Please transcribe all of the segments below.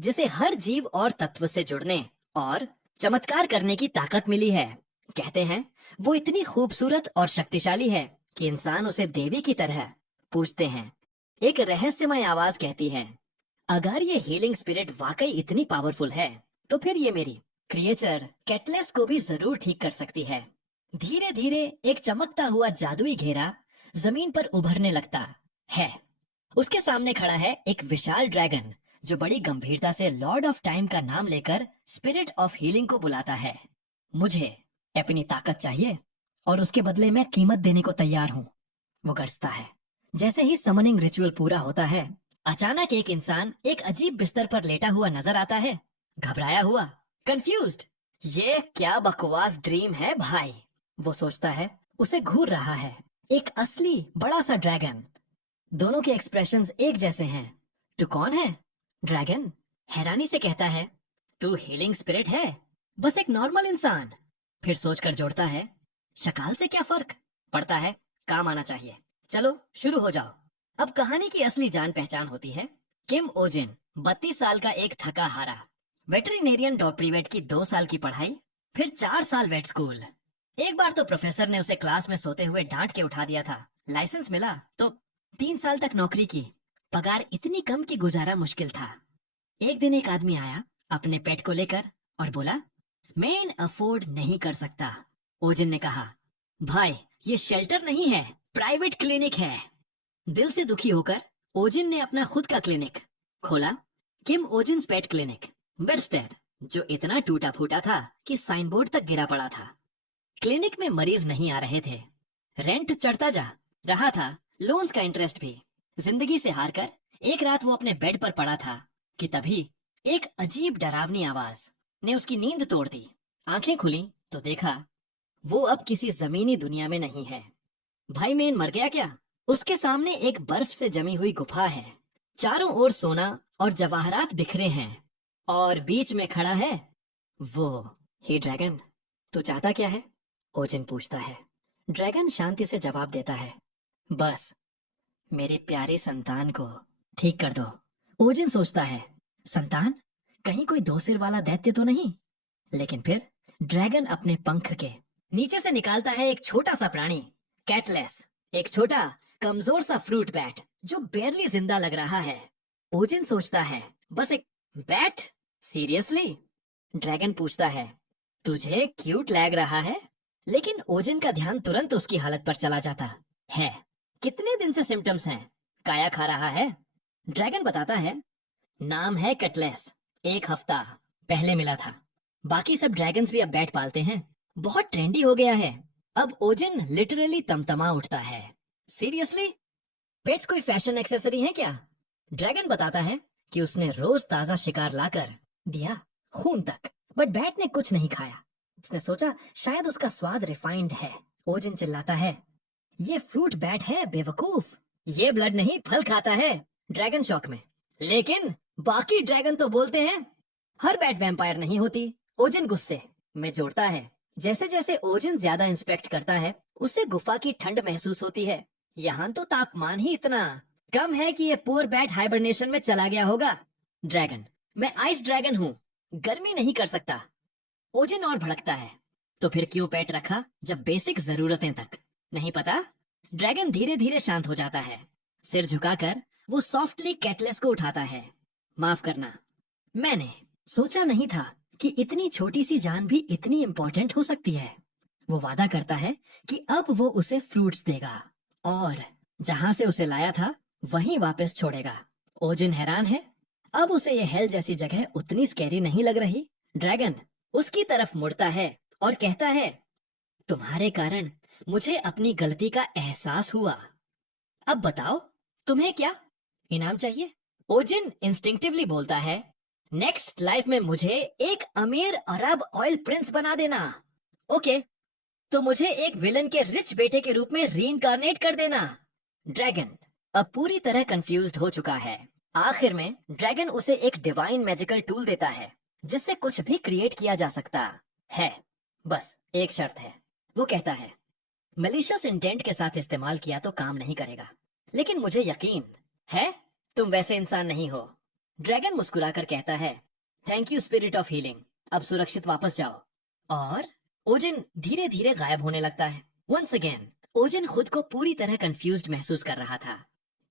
जिसे हर जीव और तत्व से जुड़ने और चमत्कार करने की ताकत मिली है। कहते हैं वो इतनी खूबसूरत और शक्तिशाली है कि इंसान उसे देवी की तरह पूजते हैं। एक रहस्यमय आवाज कहती है, अगर ये हीलिंग स्पिरिट वाकई इतनी पावरफुल है तो फिर ये मेरी क्रिएचर कैटलेस को भी जरूर ठीक कर सकती है। धीरे धीरे एक चमकता हुआ जादुई घेरा जमीन पर उभरने लगता है। उसके सामने खड़ा है एक विशाल ड्रैगन जो बड़ी गंभीरता से लॉर्ड ऑफ टाइम का नाम लेकर स्पिरिट ऑफ हीलिंग को बुलाता है। मुझे अपनी ताकत चाहिए और उसके बदले मैं कीमत देने को तैयार हूँ, वो गरजता है। जैसे ही समनिंग रिचुअल पूरा होता है, अचानक एक इंसान एक अजीब बिस्तर पर लेटा हुआ नजर आता है, घबराया हुआ, कंफ्यूज्ड। ये क्या बकवास ड्रीम है भाई, वो सोचता है। उसे घूर रहा है एक असली बड़ा सा ड्रैगन। दोनों के एक्सप्रेशंस एक जैसे हैं। तू कौन है? ड्रैगन हैरानी से कहता है, तू हीलिंग स्पिरिट है, बस एक नॉर्मल इंसान। फिर सोचकर जोड़ता है, शक्ल से क्या फर्क पड़ता है, काम आना चाहिए। चलो शुरू हो जाओ। अब कहानी की असली जान पहचान होती है। किम ओजिन 32 साल का एक थका हारा वेटरिनेरियन डॉक्टरीवेट की 2 साल की पढ़ाई, फिर 4 साल वेट स्कूल। एक बार तो प्रोफेसर ने उसे क्लास में सोते हुए डांट के उठा दिया था। लाइसेंस मिला तो 3 साल तक नौकरी की। पगार इतनी कम कि गुजारा मुश्किल था। एक दिन एक आदमी आया अपने पेट को लेकर और बोला, मैं इन अफोर्ड नहीं कर सकता। ओजिन ने कहा, भाई ये शेल्टर नहीं है, प्राइवेट क्लिनिक है। दिल से दुखी होकर ओजिन ने अपना खुद का क्लिनिक खोला, किम ओजिन्स पेट क्लिनिक, बेडस्टेड, जो इतना टूटा फूटा था कि साइन बोर्ड तक गिरा पड़ा था। क्लिनिक में मरीज नहीं आ रहे थे, रेंट चढ़ता जा रहा था, लोन्स का इंटरेस्ट भी। जिंदगी से हारकर एक रात वो अपने बेड पर पड़ा था कि तभी एक अजीब डरावनी आवाज ने उसकी नींद तोड़ दी। आंखें खुली तो देखा वो अब किसी जमीनी दुनिया में नहीं है। भाई मेन मर गया क्या? उसके सामने एक बर्फ से जमी हुई गुफा है, चारों ओर सोना और जवाहरात बिखरे हैं और बीच में खड़ा है वो। हे ड्रैगन, तू चाहता क्या है? ओजिन पूछता है। ड्रैगन शांति से जवाब देता है, बस मेरे प्यारे संतान को ठीक कर दो। ओजिन सोचता है, संतान? कहीं कोई 2 सिर वाला दैत्य तो नहीं? लेकिन फिर ड्रैगन अपने पंख के नीचे से निकालता है एक छोटा सा प्राणी, कैटलेस, एक छोटा कमजोर सा फ्रूट बैट जो बेरली जिंदा लग रहा है। ओजिन सोचता है, बस एक बैट? सीरियसली? ड्रैगन पूछता है, तुझे क्यूट लग रहा है? लेकिन ओजिन का ध्यान तुरंत उसकी हालत पर चला जाता है। कितने दिन से सिम्टम्स हैं? काया खा रहा है? ड्रैगन बताता है, नाम है कटलेस, 1 हफ्ता पहले मिला था। बाकी सब ड्रैगन्स भी अब बैट पालते हैं, बहुत ट्रेंडी हो गया है। अब ओजिन लिटरली तमतमा उठता है। सीरियसली? पेट्स कोई फैशन एक्सेसरी है क्या? ड्रैगन बताता है कि उसने रोज ताजा शिकार लाकर दिया, खून तक, बट बैट ने कुछ नहीं खाया। उसने सोचा शायद उसका स्वाद रिफाइंड है। ओजिन चिल्लाता है, ये फ्रूट बैट है बेवकूफ, ये ब्लड नहीं फल खाता है। ड्रैगन शॉक में, लेकिन बाकी ड्रैगन तो बोलते हैं हर बैट वैम्पायर नहीं होती। ओजिन गुस्से में जोड़ता है, जैसे जैसे ओजिन ज्यादा इंस्पेक्ट करता है उसे गुफा की ठंड महसूस होती है। यहाँ तो तापमान ही इतना कम है कि ये पुअर बैट हाइबरनेशन में चला गया होगा। ड्रैगन, मैं आइस ड्रैगन हूँ, गर्मी नहीं कर सकता। ओजिन और भड़कता है, तो फिर क्यों पेट रखा जब बेसिक जरूरतें तक नहीं पता? ड्रैगन धीरे धीरे शांत हो जाता है। सिर झुकाकर वो सॉफ्टली कैटलेस को उठाता है। माफ करना, मैंने सोचा नहीं था कि इतनी छोटी सी जान भी इतनी इम्पोर्टेंट हो सकती है। वो वादा करता है कि अब वो उसे फ्रूट्स देगा और जहां से उसे लाया था वहीं वापस छोड़ेगा। ओजिन हैरान है, अब उसे ये हेल जैसी जगह उतनी स्कैरी नहीं लग रही। ड्रैगन उसकी तरफ मुड़ता है और कहता है, तुम्हारे कारण मुझे अपनी गलती का एहसास हुआ। अब बताओ तुम्हें क्या इनाम चाहिए? ओजिन इंस्टिंक्टिवली बोलता है, नेक्स्ट लाइफ में मुझे एक अमीर अरब ऑयल प्रिंस बना देना। ओके, तो मुझे एक विलन के रिच बेटे के रूप में रीइंकार्नेट कर देना। ड्रैगन अब पूरी तरह कंफ्यूज्ड हो चुका है। आखिर में ड्रैगन उसे एक डिवाइन मैजिकल टूल देता है जिससे कुछ भी क्रिएट किया जा सकता है। बस एक शर्त है, वो कहता है, मलिशियस इंटेंट के साथ इस्तेमाल किया तो काम नहीं करेगा, लेकिन मुझे यकीन है तुम वैसे इंसान नहीं हो ड्रैगन मुस्कुराकर कहता है, thank you spirit of healing, अब सुरक्षित वापस जाओ। और ओजिन धीरे धीरे गायब होने लगता है। वंस अगेन ओजिन खुद को पूरी तरह कंफ्यूज्ड महसूस कर रहा था।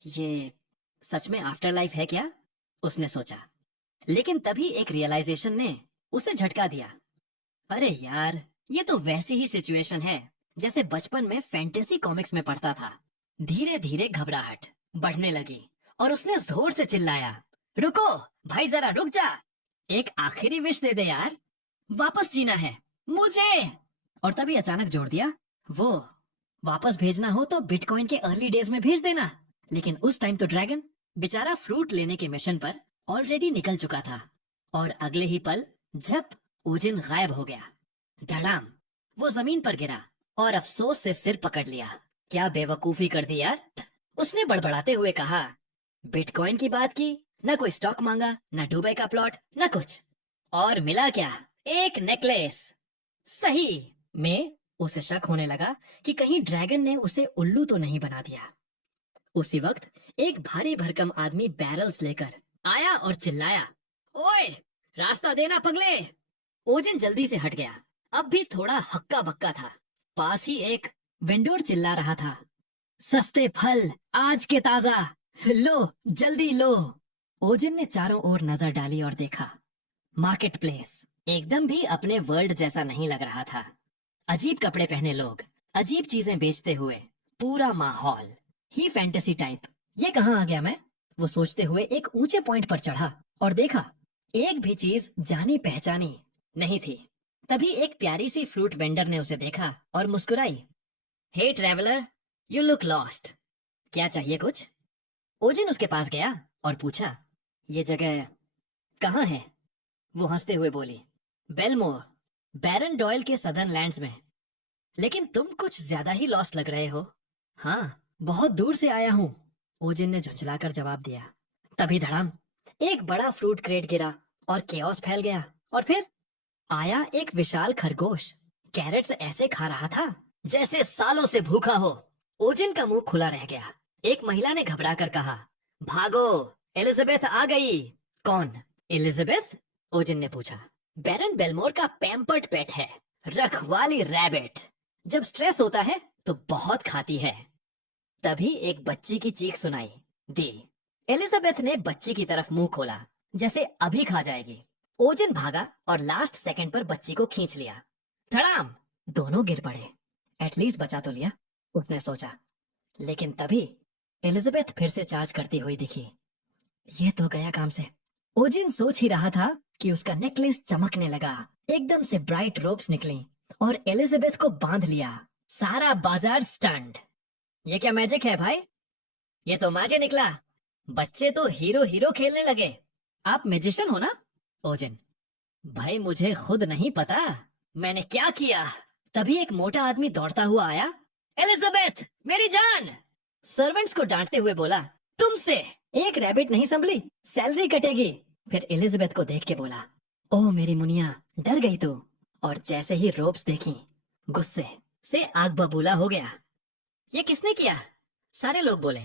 ये सच में आफ्टर लाइफ है क्या, उसने सोचा। लेकिन तभी एक रियलाइजेशन ने उसे झटका दिया। अरे यार, ये तो वैसी ही सिचुएशन है जैसे बचपन में फैंटेसी कॉमिक्स में पढ़ता था। धीरे धीरे घबराहट बढ़ने लगी और उसने जोर से चिल्लाया, रुको भाई, जरा रुक जा, एक आखिरी विश दे दे यार, वापस जीना है मुझे। और तभी अचानक जोड़ दिया, वो वापस भेजना हो तो बिटकॉइन के अर्ली डेज में भेज देना। लेकिन उस टाइम तो ड्रैगन बेचारा फ्रूट लेने के मिशन पर ऑलरेडी निकल चुका था। और अगले ही पल जब ओजिन गायब हो गया, धड़ाम वो जमीन पर गिरा और अफसोस से सिर पकड़ लिया। क्या बेवकूफी कर दी यार, उसने बड़बड़ाते हुए कहा। बिटकॉइन की बात की, न कोई स्टॉक मांगा, न दुबई का प्लॉट, न कुछ। और मिला क्या, एक नेकलेस। सही में उसे शक होने लगा कि कहीं ड्रैगन ने उसे उल्लू तो नहीं बना दिया। उसी वक्त एक भारी भरकम आदमी बैरल्स लेकर आया और चिल्लाया, ओए रास्ता देना पगले। ओजिन जल्दी से हट गया। अब भी थोड़ा हक्का बक्का था। पास ही एक वेंडोर चिल्ला रहा था, सस्ते फल आज के ताजा, लो जल्दी लो। ओजिन ने चारों ओर नजर डाली और देखा, मार्केट प्लेस एकदम भी अपने वर्ल्ड जैसा नहीं लग रहा था। अजीब कपड़े पहने लोग, अजीब चीजें बेचते हुए, पूरा माहौल ही फैंटेसी टाइप। ये कहाँ आ गया मैं, वो सोचते हुए एक ऊंचे पॉइंट पर चढ़ा और देखा एक भी चीज जानी पहचानी नहीं थी। तभी एक प्यारी सी फ्रूट वेंडर ने उसे देखा और मुस्कुराई, हे ट्रैवलर, यू लुक लॉस्ट, क्या चाहिए कुछ। ओजिन उसके पास गया और पूछा, ये जगह कहाँ है। वो हंसते हुए बोली, बेलमोर, बैरन डॉयल के सदर्न लैंड्स में। लेकिन तुम कुछ ज्यादा ही लॉस्ट लग रहे हो। हाँ, बहुत दूर से आया हूँ, ओजिन ने झुंझलाकर जवाब दिया। तभी धड़ाम एक बड़ा फ्रूट क्रेट गिरा और केओस फैल गया। और फिर आया एक विशाल खरगोश, कैरेट्स ऐसे खा रहा था जैसे सालों से भूखा हो। ओजिन का मुंह खुला रह गया। एक महिला ने घबरा कर कहा, भागो, एलिजाबेथ आ गई। कौन एलिजाबेथ, ओजिन ने पूछा। बैरन बेलमोर का पैम्पर्ड पेट है, रखवाली रैबिट। जब स्ट्रेस होता है तो बहुत खाती है। तभी एक बच्ची की चीख सुनाई दी। एलिजाबेथ ने बच्ची की तरफ मुंह खोला जैसे अभी खा जाएगी। ओजिन भागा और लास्ट सेकंड पर बच्ची को खींच लिया। धड़ाम दोनों गिर पड़े। एटलीस्ट बचा तो लिया, उसने सोचा। लेकिन तभी एलिजाबेथ फिर से चार्ज करती हुई दिखी। ये तो गया काम से। ओजिन सोच ही रहा था कि उसका नेकलेस चमकने लगा। एकदम से ब्राइट रोप्स निकली और एलिजाबेथ को बांध लिया। सारा बाजार स्टंड। ये क्या मैजिक है भाई, ये तो माजे निकला। बच्चे तो हीरो हीरो खेलने लगे। आप मैजिशियन हो ना, ओजिन। भाई मुझे खुद नहीं पता मैंने क्या किया। तभी एक मोटा आदमी दौड़ता हुआ आया। एलिजाबेथ मेरी जान, सर्वेंट्स को डांटते हुए बोला, तुमसे एक रैबिट नहीं संभली, सैलरी कटेगी। फिर एलिजाबेथ को देख के बोला, ओह मेरी मुनिया, डर गई तू। और जैसे ही रोप्स देखी, गुस्से से आग बबूला हो गया। ये किसने किया, सारे लोग बोले।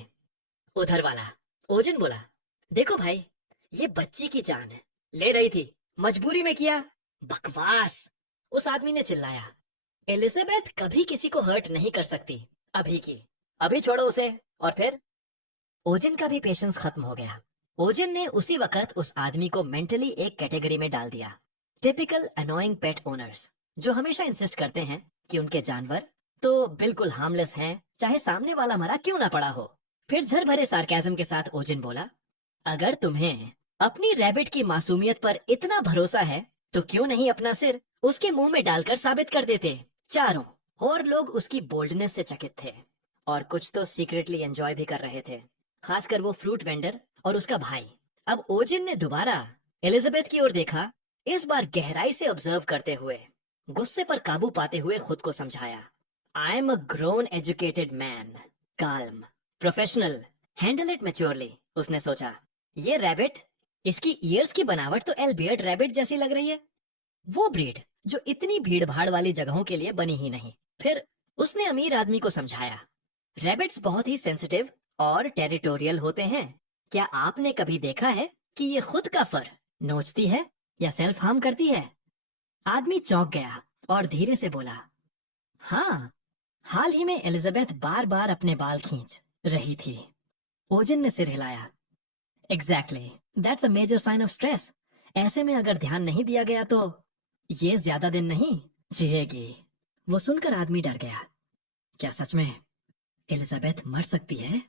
उधर वाला, ओजिन बोला, देखो भाई, ये बच्ची की जान ले रही थी, मजबूरी में किया। बकवास, उस आदमी ने चिल्लाया। एलिजाबेथ कभी किसी को हर्ट नहीं कर सकती, अभी की अभी छोड़ो उसे। और फिर ओजिन का भी पेशेंस खत्म हो गया। ओजिन ने उसी वक्त उस आदमी को मेंटली एक कैटेगरी में डाल दिया, टिपिकल अनोइंग पेट ओनर्स, जो हमेशा इंसिस्ट करते हैं कि उनके जानवर तो बिल्कुल हार्मलेस हैं, चाहे सामने वाला मरा क्यों ना पड़ा हो। फिर झर भरे सार्केज्म के साथ ओजिन बोला, अगर तुम्हें अपनी रैबिट की मासूमियत पर इतना भरोसा है तो क्यों नहीं अपना सिर उसके मुंह में डालकर साबित कर देते। चारों और लोग उसकी बोल्डनेस से चकित थे और कुछ तो सीक्रेटली एंजॉय भी कर रहे थे, खासकर वो फ्रूट वेंडर और उसका भाई। अब ओजिन ने दोबारा एलिजाबेथ की ओर देखा, इस बार गहराई से ऑब्जर्व करते हुए, गुस्से पर काबू पाते हुए खुद को समझाया, I am a grown educated man, calm, professional, handle it maturely. उसने सोचा, ये रैबिट, इसकी ईयर्स की बनावट तो एल्बियट रैबिट जैसी लग रही है, वो ब्रीड जो इतनी भीड़ भाड़ वाली जगहों के लिए बनी ही नहीं। फिर उसने अमीर आदमी को समझाया, रैबिट्स बहुत ही सेंसिटिव और टेरिटोरियल होते हैं। क्या आपने कभी देखा है कि ये खुद का फर नोचती है या सेल्फ हार्म करती है। आदमी चौंक गया और धीरे से बोला, हाँ, हाल ही में एलिजाबेथ बार बार अपने बाल खींच रही थी। ओजिन ने सिर हिलाया। Exactly, that's a major sign of stress. ऐसे में अगर ध्यान नहीं दिया गया तो ये ज्यादा दिन नहीं जिएगी। वो सुनकर आदमी डर गया। क्या सच में एलिजाबेथ मर सकती है?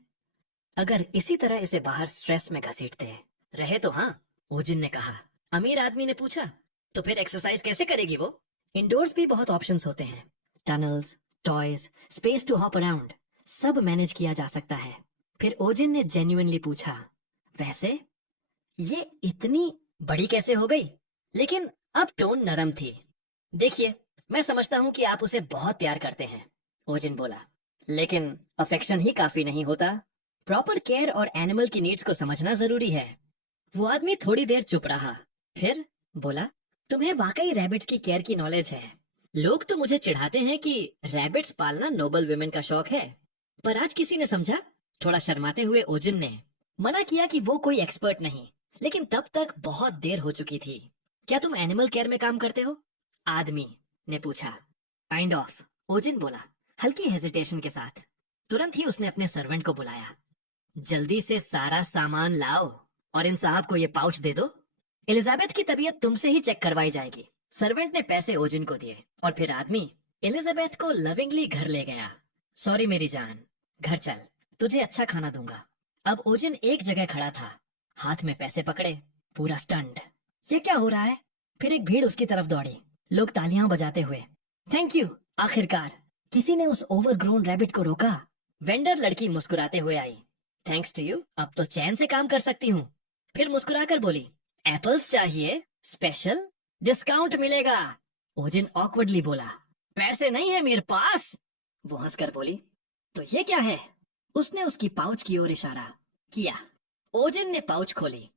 अगर इसी तरह इसे बाहर स्ट्रेस में घसीटते रहे तो हाँ, ओजिन ने कहा। अमीर आदमी ने पूछा, तो फिर एक्सरसाइज कैसे करेगी वो? इंडोर्स भी बहुत ऑप्शंस होते हैं। Tunnels, toys, space to hop around, सब मैनेज किया जा सकता है। फिर ओजिन ने जेन्युइनली पूछा, वैसे ये इतनी बड़ी कैसे हो गई? लेकिन अब टोन नरम थी। देखिए, मैं समझता हूँ कि आप उसे बहुत प्यार करते हैं, ओजिन बोला, लेकिन अफेक्शन ही काफी नहीं होता। प्रॉपर केयर और एनिमल की नीड्स को समझना जरूरी है। वो आदमी थोड़ी देर चुप रहा, फिर बोला, तुम्हें वाकई रैबिट्स की केयर की नॉलेज है। लोग तो मुझे चिढ़ाते हैं कि रैबिट्स पालना नोबल विमेन का शौक है, पर आज किसी ने समझा। थोड़ा शर्माते हुए ओजिन ने मना किया कि वो कोई एक्सपर्ट नहीं, लेकिन तब तक बहुत देर हो चुकी थी। क्या तुम एनिमल केयर में काम करते हो? आदमी ने पूछा। काइंड ऑफ, ओजिन बोला, हल्की हेजिटेशन के साथ। तुरंत ही उसने अपने सर्वेंट को बुलाया। जल्दी से सारा सामान लाओ और इन साहब को ये पाउच दे दो। एलिजाबेथ की तबीयत तुमसे ही चेक करवाई जाएगी। सर्वेंट ने पैसे ओजिन को दिए और फिर आदमी एलिजाबेथ को लविंगली घर ले गया। सॉरी मेरी जान, घर चल, तुझे अच्छा खाना दूंगा। अब ओजिन एक जगह खड़ा था, हाथ में पैसे पकड़े, पूरा स्टंड। ये क्या हो रहा है? फिर एक भीड़ उसकी तरफ दौड़ी, लोग तालियां बजाते हुए। थैंक यू, आखिरकार किसी ने उस ओवरग्रोन रैबिट को रोका। वेंडर लड़की मुस्कुराते हुए आई। थैंक्स टू यू, अब तो चैन से काम कर सकती हूँ। फिर मुस्कुराकर बोली, एप्पल्स चाहिए? स्पेशल डिस्काउंट मिलेगा। ओजिन ऑकवर्डली बोला, पैसे नहीं है मेरे पास। वो हंसकर बोली, तो ये क्या है? उसने उसकी पाउच की ओर इशारा किया। ओजिन ने पाउच खोली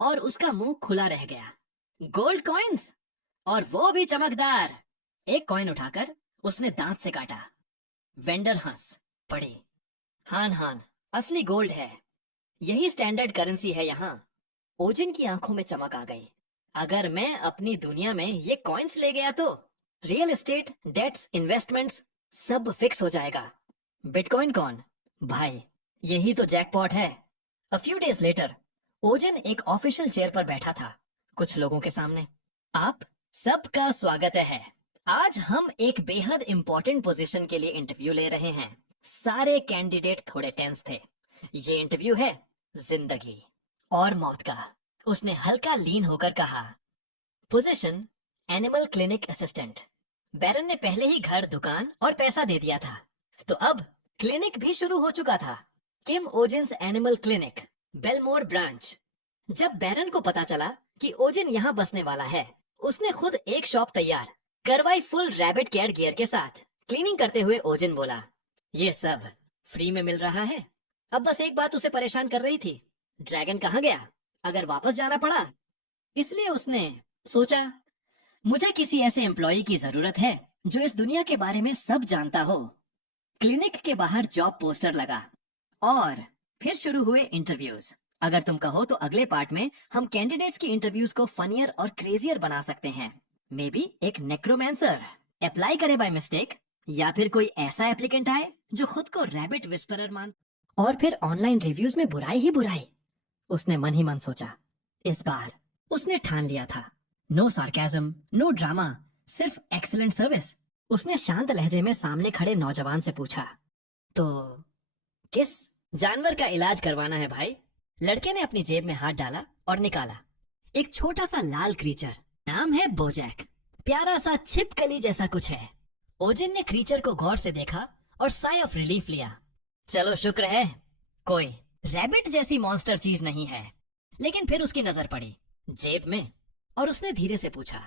और उसका मुंह खुला रह गया। गोल्ड कॉइन्स, और वो भी चमकदार। एक कॉइन उठाकर उसने दांत से काटा। वेंडर हंस पड़ी। हान हान, असली गोल्ड है, यही स्टैंडर्ड करेंसी है यहाँ। ओजिन की आंखों में चमक आ गई। अगर मैं अपनी दुनिया में ये कॉइन्स ले गया तो रियल एस्टेट, डेट्स, इन्वेस्टमेंट्स सब फिक्स हो जाएगा। बिटकॉइन कौन? भाई, यही तो जैकपॉट है। अ फ्यू डेज लेटर, ओजिन एक ऑफिशियल चेयर पर बैठा था, कुछ लोगों के सामने। आप सबका स्वागत है। आज हम एक बेहद इंपॉर्टेंट पोजीशन के लिए इंटरव्यू ले रहे हैं। सारे कैंडिडेट थोड़े टेंस थे। ये इंटरव्यू है जिंदगी और मौत का। उसने हल्का लीन होकर कहा, पोजीशन एनिमल क्लिनिक असिस्टेंट। बैरन ने पहले ही घर, दुकान और पैसा दे दिया था, तो अब क्लिनिक भी शुरू हो चुका था। किम ओजिन्स एनिमल क्लिनिक, बेलमोर ब्रांच। जब बैरन को पता चला कि ओजिन यहाँ बसने वाला है, उसने खुद एक शॉप तैयार करवाई, फुल रैबिट केयर गियर के साथ। क्लीनिंग करते हुए ओजिन बोला, ये सब फ्री में मिल रहा है। अब बस एक बात उसे परेशान कर रही थी, ड्रैगन कहाँ गया? अगर वापस जाना पड़ा, इसलिए उसने सोचा, मुझे किसी ऐसे एम्प्लॉय की जरूरत है जो इस दुनिया के बारे में सब जानता हो। क्लिनिक के बाहर जॉब पोस्टर लगा और फिर शुरू हुए इंटरव्यूज। अगर तुम कहो तो अगले पार्ट में हम कैंडिडेट्स की इंटरव्यूज को फनियर और क्रेजियर बना सकते हैं। मे बी एक नेक्रोमैंसर अप्लाई करे बाय मिस्टेक, या फिर कोई ऐसा एप्लीकेंट आए जो खुद को रैबिट विस्परर मान, और फिर ऑनलाइन रिव्यूज में बुराई ही बुराई। उसने मन ही मन सोचा। इस बार उसने ठान लिया था, नो सार्केज्म, नो ड्रामा, सिर्फ एक्सीलेंट सर्विस। उसने शांत लहजे में सामने खड़े नौजवान से पूछा, तो किस जानवर का इलाज करवाना है भाई? लड़के ने अपनी जेब में हाथ डाला और निकाला एक छोटा सा लाल क्रीचर। नाम है बोजैक। प्यारा सा छिपकली जैसा कुछ है। ओजिन ने क्रीचर को गौर से देखा और साई ऑफ रिलीफ लिया। चलो शुक्र है कोई रैबिट जैसी मॉन्स्टर चीज नहीं है। लेकिन फिर उसकी नजर पड़ी जेब में और उसने धीरे से पूछा,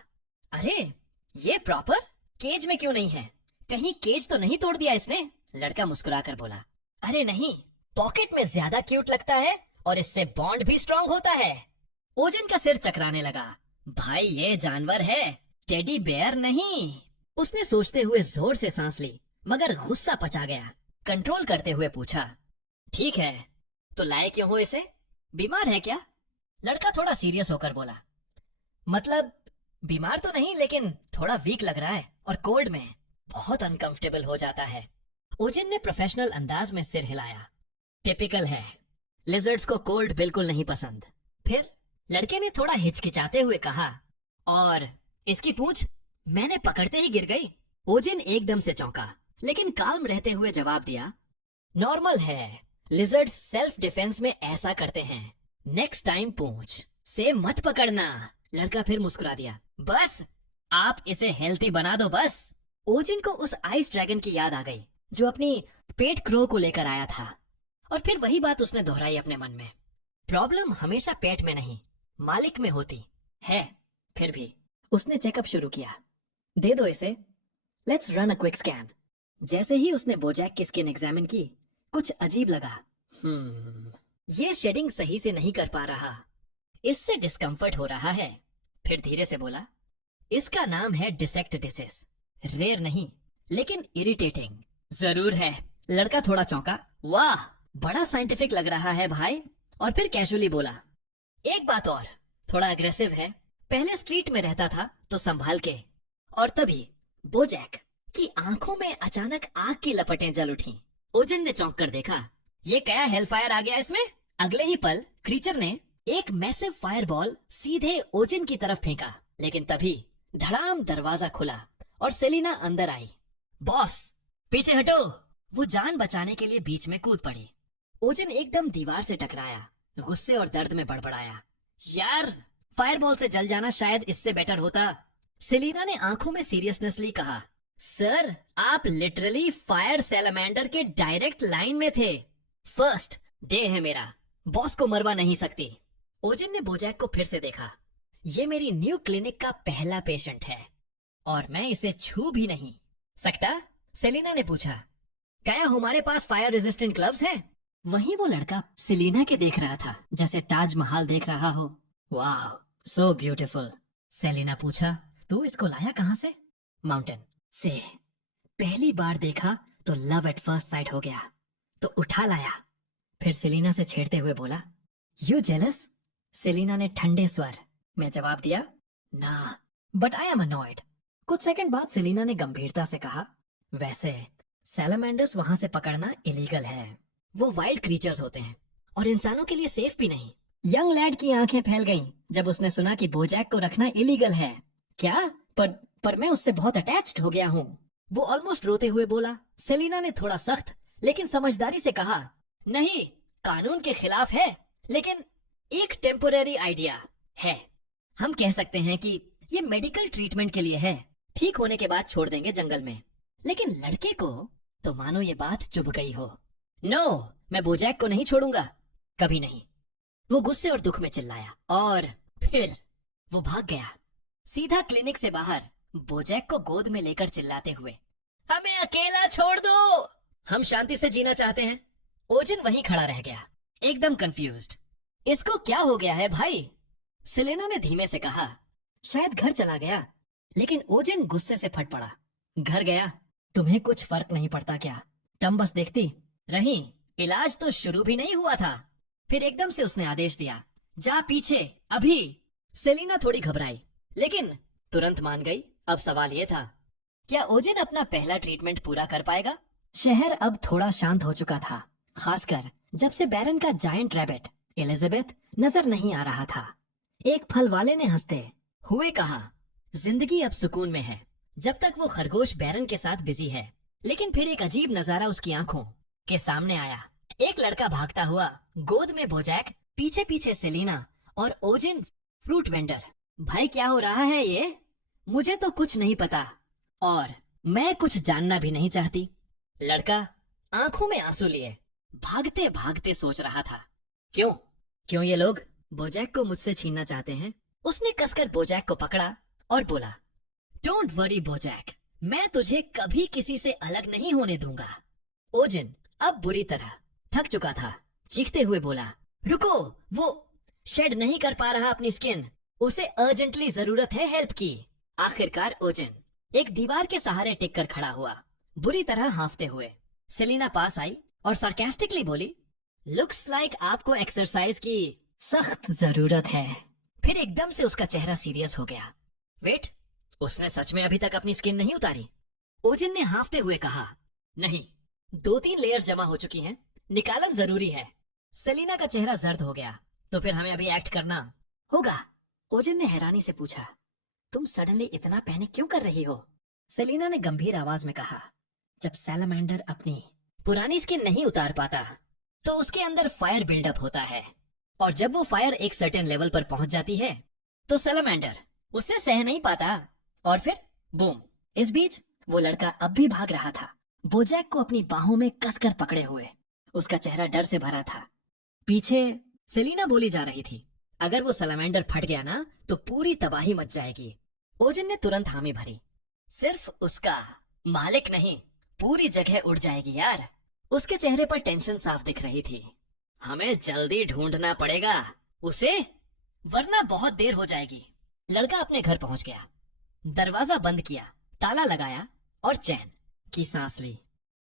अरे ये प्रॉपर केज में क्यों नहीं है? कहीं केज तो नहीं तोड़ दिया इसने? लड़का मुस्कुराकर बोला, अरे नहीं, पॉकेट में ज्यादा क्यूट लगता है और इससे बॉन्ड भी स्ट्रांग होता है। ओजिन का सिर चकराने लगा। भाई ये जानवर है, टेडी बेयर नहीं। उसने सोचते हुए जोर से सांस ली, मगर गुस्सा पचा गया। कंट्रोल करते हुए पूछा, ठीक है, तो लाए क्यों हो इसे? बीमार है क्या? लड़का थोड़ा सीरियस होकर बोला, मतलब बीमार तो नहीं, लेकिन थोड़ा वीक लग रहा है और कोल्ड में बहुत अनकंफर्टेबल हो जाता है। ओजिन ने प्रोफेशनल अंदाज में सिर हिलाया। टिपिकल है, लिजर्ड्स को कोल्ड बिल्कुल नहीं पसंद। फिर लड़के ने थोड़ा हिचकिचाते हुए कहा, और इसकी पूंछ मैंने पकड़ते ही गिर गई। ओजिन एकदम से चौंका, लेकिन काल्म रहते हुए जवाब दिया, नॉर्मल है, लिजर्ड्स सेल्फ डिफेंस में ऐसा करते हैं। नेक्स्ट टाइम पूंछ से मत पकड़ना। लड़का फिर मुस्कुरा दिया, बस आप इसे हेल्थी बना दो बस। ओजिन को उस आइस ड्रैगन की याद आ गई जो अपनी पेट क्रो को लेकर आया था, और फिर वही बात उसने दोहराई अपने मन में। प्रॉब्लम हमेशा पेट में नहीं, मालिक में होती है। फिर भी उसने चेकअप शुरू किया। दे दो इसे, let's run a quick scan. जैसे ही उसने बोजैक की स्किन एग्जामिन की, कुछ अजीब लगा। ये शेडिंग सही से नहीं कर पा रहा, इससे डिस्कम्फर्ट हो रहा है। फिर धीरे से बोला, इसका नाम है डिसेक्ट डिसीज। रेयर नहीं, लेकिन इरिटेटिंग जरूर है। लड़का थोड़ा चौंका, वाह बड़ा साइंटिफिक लग रहा है भाई। और फिर कैजुअली बोला, एक बात और, थोड़ा अग्रेसिव है। पहले स्ट्रीट में रहता था तो संभाल के। और तभी बोजैक की आंखों में अचानक आग की लपटें जल उठी। ओजिन ने चौंक कर देखा, ये क्या हेलफायर आ गया इसमें। अगले ही पल क्रीचर ने एक मैसिव फायरबॉल सीधे ओजिन की तरफ फेंका, लेकिन तभी धड़ाम दरवाजा खुला और सेलिना अंदर आई। बॉस पीछे हटो। वो जान बचाने के लिए बीच में कूद पड़ी। ओजिन एकदम दीवार से टकराया, गुस्से और दर्द में बड़बड़ाया, यार फायरबॉल से जल जाना शायद इससे बेटर होता। सेलिना ने आंखों में सीरियसनेसली कहा, सर आप लिटरली फायर सैलमेंडर के डायरेक्ट लाइन में थे। फर्स्ट डे है मेरा, बॉस को मरवा नहीं सकती। ओजिन ने बोजैक को फिर से देखा, ये मेरी न्यू क्लिनिक का पहला पेशेंट है और मैं इसे छू भी नहीं सकता। सेलिना ने पूछा, क्या हमारे पास फायर रेजिस्टेंट ग्लव्स हैं? वहीं वो लड़का सेलिना के देख रहा था जैसे ताजमहल देख रहा हो। वाह सो ब्यूटीफुल। सेलिना पूछा, तू इसको लाया कहाँ से? माउंटेन से। पहली बार देखा तो लव एट फर्स्ट साइट हो गया, तो उठा लाया। फिर सेलिना से छेड़ते हुए बोला, यू जेलस? सेलिना ने ठंडे स्वर में जवाब दिया, ना बट आई एम अनॉयड। कुछ सेकंड बाद सेलिना ने गंभीरता से कहा, वैसे सैलमेंडर्स वहां से पकड़ना इलीगल है। वो वाइल्ड क्रीचर्स होते हैं और इंसानों के लिए सेफ भी नहीं। यंग लैड की आंखें फैल गईं जब उसने सुना कि बोजैक को रखना इलीगल है। क्या? पर मैं उससे बहुत अटैच्ड हो गया हूँ, वो ऑलमोस्ट रोते हुए बोला। सेलिना ने थोड़ा सख्त लेकिन समझदारी से कहा, नहीं कानून के खिलाफ है, लेकिन एक टेम्पोरेरी आइडिया है। हम कह सकते हैं कि ये मेडिकल ट्रीटमेंट के लिए है, ठीक होने के बाद छोड़ देंगे जंगल में। लेकिन लड़के को तो मानो ये बात चुभ गई हो। नो, मैं बोजैक को नहीं छोड़ूंगा, कभी नहीं। वो गुस्से और दुख में चिल्लाया और फिर वो भाग गया, सीधा क्लिनिक से बाहर, बोजैक को गोद में लेकर चिल्लाते हुए, हमें अकेला छोड़ दो, हम शांति से जीना चाहते हैं। ओजिन वहीं खड़ा रह गया, एकदम कंफ्यूज्ड। इसको क्या हो गया है भाई? सेलेना ने धीमे से कहा, शायद घर चला गया। लेकिन ओजिन गुस्से से फट पड़ा, घर गया? तुम्हें कुछ फर्क नहीं पड़ता क्या? तुम बस देखती रही, इलाज तो शुरू भी नहीं हुआ था। फिर एकदम से उसने आदेश दिया, जा पीछे अभी। सेलिना थोड़ी घबराई लेकिन तुरंत मान गई। अब सवाल ये था, क्या ओजिन अपना पहला ट्रीटमेंट पूरा कर पाएगा? शहर अब थोड़ा शांत हो चुका था, खासकर जब से बैरन का जायंट रैबिट एलिजाबेथ नजर नहीं आ रहा था। एक फल वाले ने हंसते हुए कहा, जिंदगी अब सुकून में है जब तक वो खरगोश बैरन के साथ बिजी है। लेकिन फिर एक अजीब नजारा उसकी आंखों के सामने आया। एक लड़का भागता हुआ, गोद में बोजैक, पीछे पीछे सेलिना और ओजिन फ्रूट वेंडर। भाई क्या हो रहा है ये? मुझे तो कुछ नहीं पता और मैं कुछ जानना भी नहीं चाहती। लड़का आंखों में आंसू लिए भागते भागते सोच रहा था, क्यों ये लोग बोजैक को मुझसे छीनना चाहते हैं? उसने कसकर बोजैक को पकड़ा और बोला, डोंट वरी बोजैक, मैं तुझे कभी किसी से अलग नहीं होने दूंगा। ओजिन अब बुरी तरह थक चुका था, चीखते हुए बोला, रुको, वो शेड नहीं कर पा रहा अपनी स्किन, उसे अर्जेंटली जरूरत है हेल्प की। आखिरकार ओजिन एक दीवार के सहारे टिक कर खड़ा हुआ, बुरी तरह हांफते हुए। सेलिना पास आई और सार्केस्टिकली बोली, लुक्स लाइक आपको एक्सरसाइज की सख्त जरूरत है। फिर एकदम से उसका चेहरा सीरियस हो गया। वेट, उसने सच में अभी तक अपनी स्किन नहीं उतारी? ओजिन ने हांफते हुए कहा। नहीं, 2-3 लेयर्स जमा हो चुकी हैं, निकालन जरूरी है। सेलिना का चेहरा जर्द हो गया। तो फिर हमें अभी एक्ट करना होगा? ओजिन ने हैरानी से पूछा। तुम सडनली इतना पैनिक क्यों कर रही हो? सेलिना ने गंभीर आवाज में कहा। जब सैलामेंडर अपनी पुरानी स्किन नहीं उतार पाता तो उसके अंदर फायर बिल्डअप होता है, और जब वो फायर एक सर्टेन लेवल पर पहुंच जाती है तो सैलामेंडर उससे सह नहीं पाता और फिर बूम। इस बीच वो लड़का अब भी भाग रहा था, बोजैक को अपनी बाहों में कसकर पकड़े हुए। उसका चेहरा डर से भरा था। पीछे सेलिना बोली जा रही थी, अगर वो सैलामेंडर फट गया ना तो पूरी तबाही मच जाएगी। ओजिन ने तुरंत हामी भरी। सिर्फ उसका मालिक नहीं, पूरी जगह उड़ जाएगी यार। उसके चेहरे पर टेंशन साफ दिख रही थी। हमें जल्दी ढूंढना पड़ेगा उसे, वरना बहुत देर हो जाएगी। लड़का अपने घर पहुंच गया, दरवाजा बंद किया, ताला लगाया और चैन की सांस ली।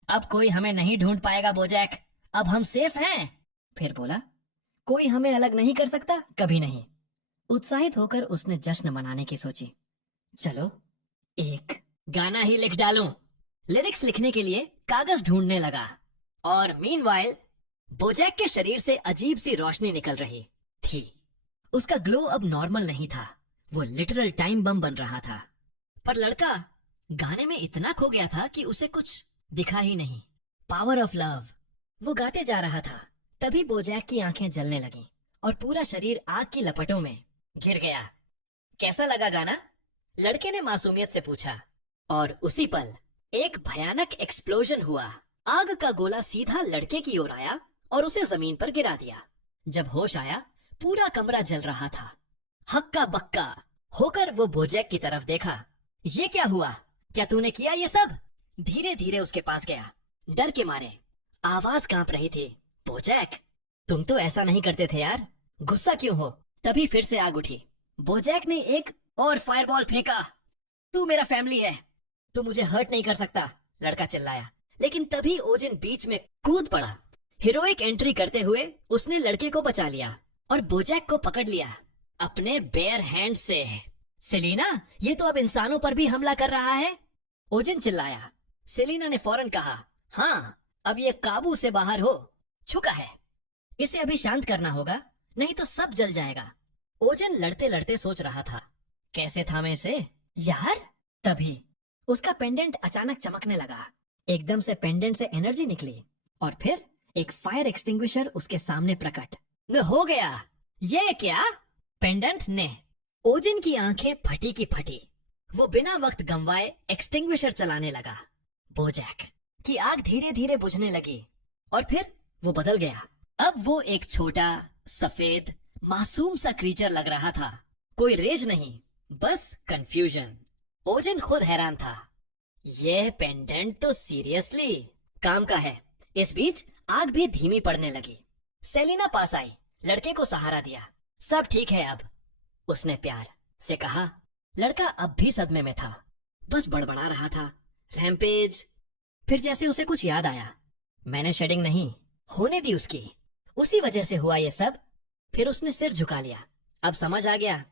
अब कोई हमें नहीं ढूंढ पाएगा बोजैक, अब हम सेफ हैं। फिर बोला, कोई हमें अलग नहीं कर सकता, कभी नहीं। उत्साहित होकर उसने जश्न मनाने की सोची। चलो एक गाना ही लिख डालूं। लिरिक्स लिखने के लिए कागज ढूंढने लगा और मीनवाइल बोजैक के शरीर से अजीब सी रोशनी निकल रही थी। उसका ग्लो अब नॉर्मल नहीं था, वो लिटरल टाइम बम बन रहा था। पर लड़का गाने में इतना खो गया था कि उसे कुछ दिखा ही नहीं। पावर ऑफ लव वो गाते जा रहा था। तभी बोजैक की आंखें जलने लगीं और पूरा शरीर आग की लपटों में घिर गया। कैसा लगा गाना? लड़के ने मासूमियत से पूछा। और उसी पल एक भयानक एक्सप्लोजन हुआ। आग का गोला सीधा लड़के की ओर आया और उसे जमीन पर गिरा दिया। जब होश आया, पूरा कमरा जल रहा था। हक्का बक्का होकर वो बोजैक की तरफ देखा। ये क्या हुआ? क्या तूने किया ये सब? धीरे धीरे उसके पास गया, डर के मारे आवाज कांप रही थी। बोजैक, तुम तो ऐसा नहीं करते थे यार, गुस्सा क्यों हो? तभी फिर से आग उठी। बोजैक ने एक और फायरबॉल फेंका। तू मेरा फैमिली है, तू मुझे हर्ट नहीं कर सकता, लड़का चिल्लाया। लेकिन तभी ओजिन बीच में कूद पड़ा। हीरोइक एंट्री करते हुए उसने लड़के को बचा लिया और बोजैक को पकड़ लिया अपने बेयर हैंड से। सेलिना, ये तो अब इंसानों पर भी हमला कर रहा है, ओजिन चिल्लाया। सेलिना ने फौरन कहा, हाँ, अब ये काबू से बाहर हो चुका है। इसे अभी शांत करना होगा, नहीं तो सब जल जाएगा। ओजिन लड़ते लड़ते सोच रहा था, कैसे थामे इसे यार। तभी उसका पेंडेंट अचानक चमकने लगा। एकदम से पेंडेंट से एनर्जी निकली और फिर एक फायर एक्सटिंग्विशर उसके सामने प्रकट हो गया। ये क्या? पेंडेंट ने ओजिन की आंखें फटी की फटी। वो बिना वक्त गंवाए एक्सटिंग्विशर चलाने लगा। बोजैक की आग धीरे धीरे बुझने लगी और फिर वो बदल गया। अब वो एक छोटा सफेद मासूम सा क्रीचर लग रहा था। कोई रेज नहीं, बस कंफ्यूजन। ओजिन खुद हैरान था। यह पेंडेंट तो सीरियसली काम का है। इस बीच आग भी धीमी पड़ने लगी। सेलिना पास आई, लड़के को सहारा दिया। सब ठीक है अब, उसने प्यार से कहा। लड़का अब भी सदमे में था, बस बड़बड़ा रहा था, रैम्पेज। फिर जैसे उसे कुछ याद आया, मैंने शेडिंग नहीं होने दी उसकी, उसी वजह से हुआ ये सब। फिर उसने सिर झुका लिया। अब समझ आ गया,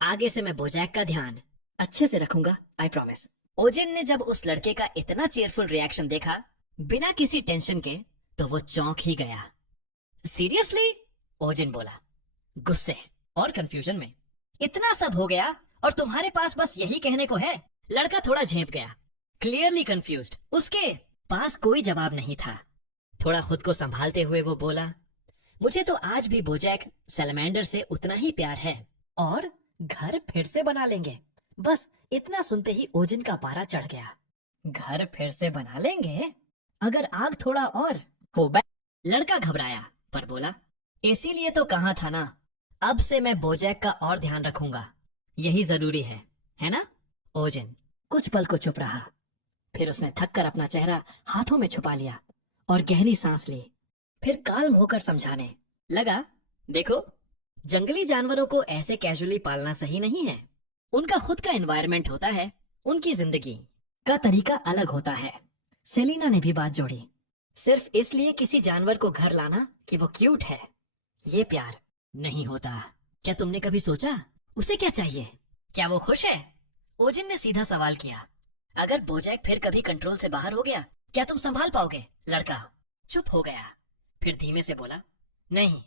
आगे से मैं बोजैक का ध्यान अच्छे से रखूंगा, आई प्रॉमिस। ओजिन ने जब उस लड़के का इतना चीयरफुल रिएक्शन देखा बिना किसी टेंशन के, तो वो चौंक ही गया। सीरियसली? ओजिन बोला, गुस्से और कंफ्यूजन में। इतना सब हो गया और तुम्हारे पास बस यही कहने को है? लड़का थोड़ा झेप गया, क्लियरली कंफ्यूज्ड। उसके पास कोई जवाब नहीं था। थोड़ा खुद को संभालते हुए वो बोला, मुझे तो आज भी बोजैक सैलामेंडर से उतना ही प्यार है और घर फिर से बना लेंगे। बस इतना सुनते ही ओजिन का पारा चढ़ गया। घर फिर से बना लेंगे? अगर आग थोड़ा और हो लड़का घबराया पर बोला, इसीलिए तो कहा था ना, अब से मैं बोजैक का और ध्यान रखूंगा, यही जरूरी है ना? ओजिन कुछ पल को चुप रहा, फिर उसने थक कर अपना चेहरा हाथों में छुपा लिया और गहरी सांस ली। फिर काल्म होकर समझाने लगा, देखो, जंगली जानवरों को ऐसे कैजुअली पालना सही नहीं है। उनका खुद का एनवायरनमेंट होता है, उनकी जिंदगी का तरीका अलग होता है। सेलिना ने भी बात जोड़ी, सिर्फ इसलिए किसी जानवर को घर लाना कि वो क्यूट है, ये प्यार नहीं होता। क्या तुमने कभी सोचा उसे क्या चाहिए? क्या वो खुश है? ओजिन ने सीधा सवाल किया। अगर बोजैक फिर कभी कंट्रोल से बाहर हो गया, क्या तुम संभाल पाओगे? लड़का चुप हो गया, फिर धीमे से बोला, नहीं,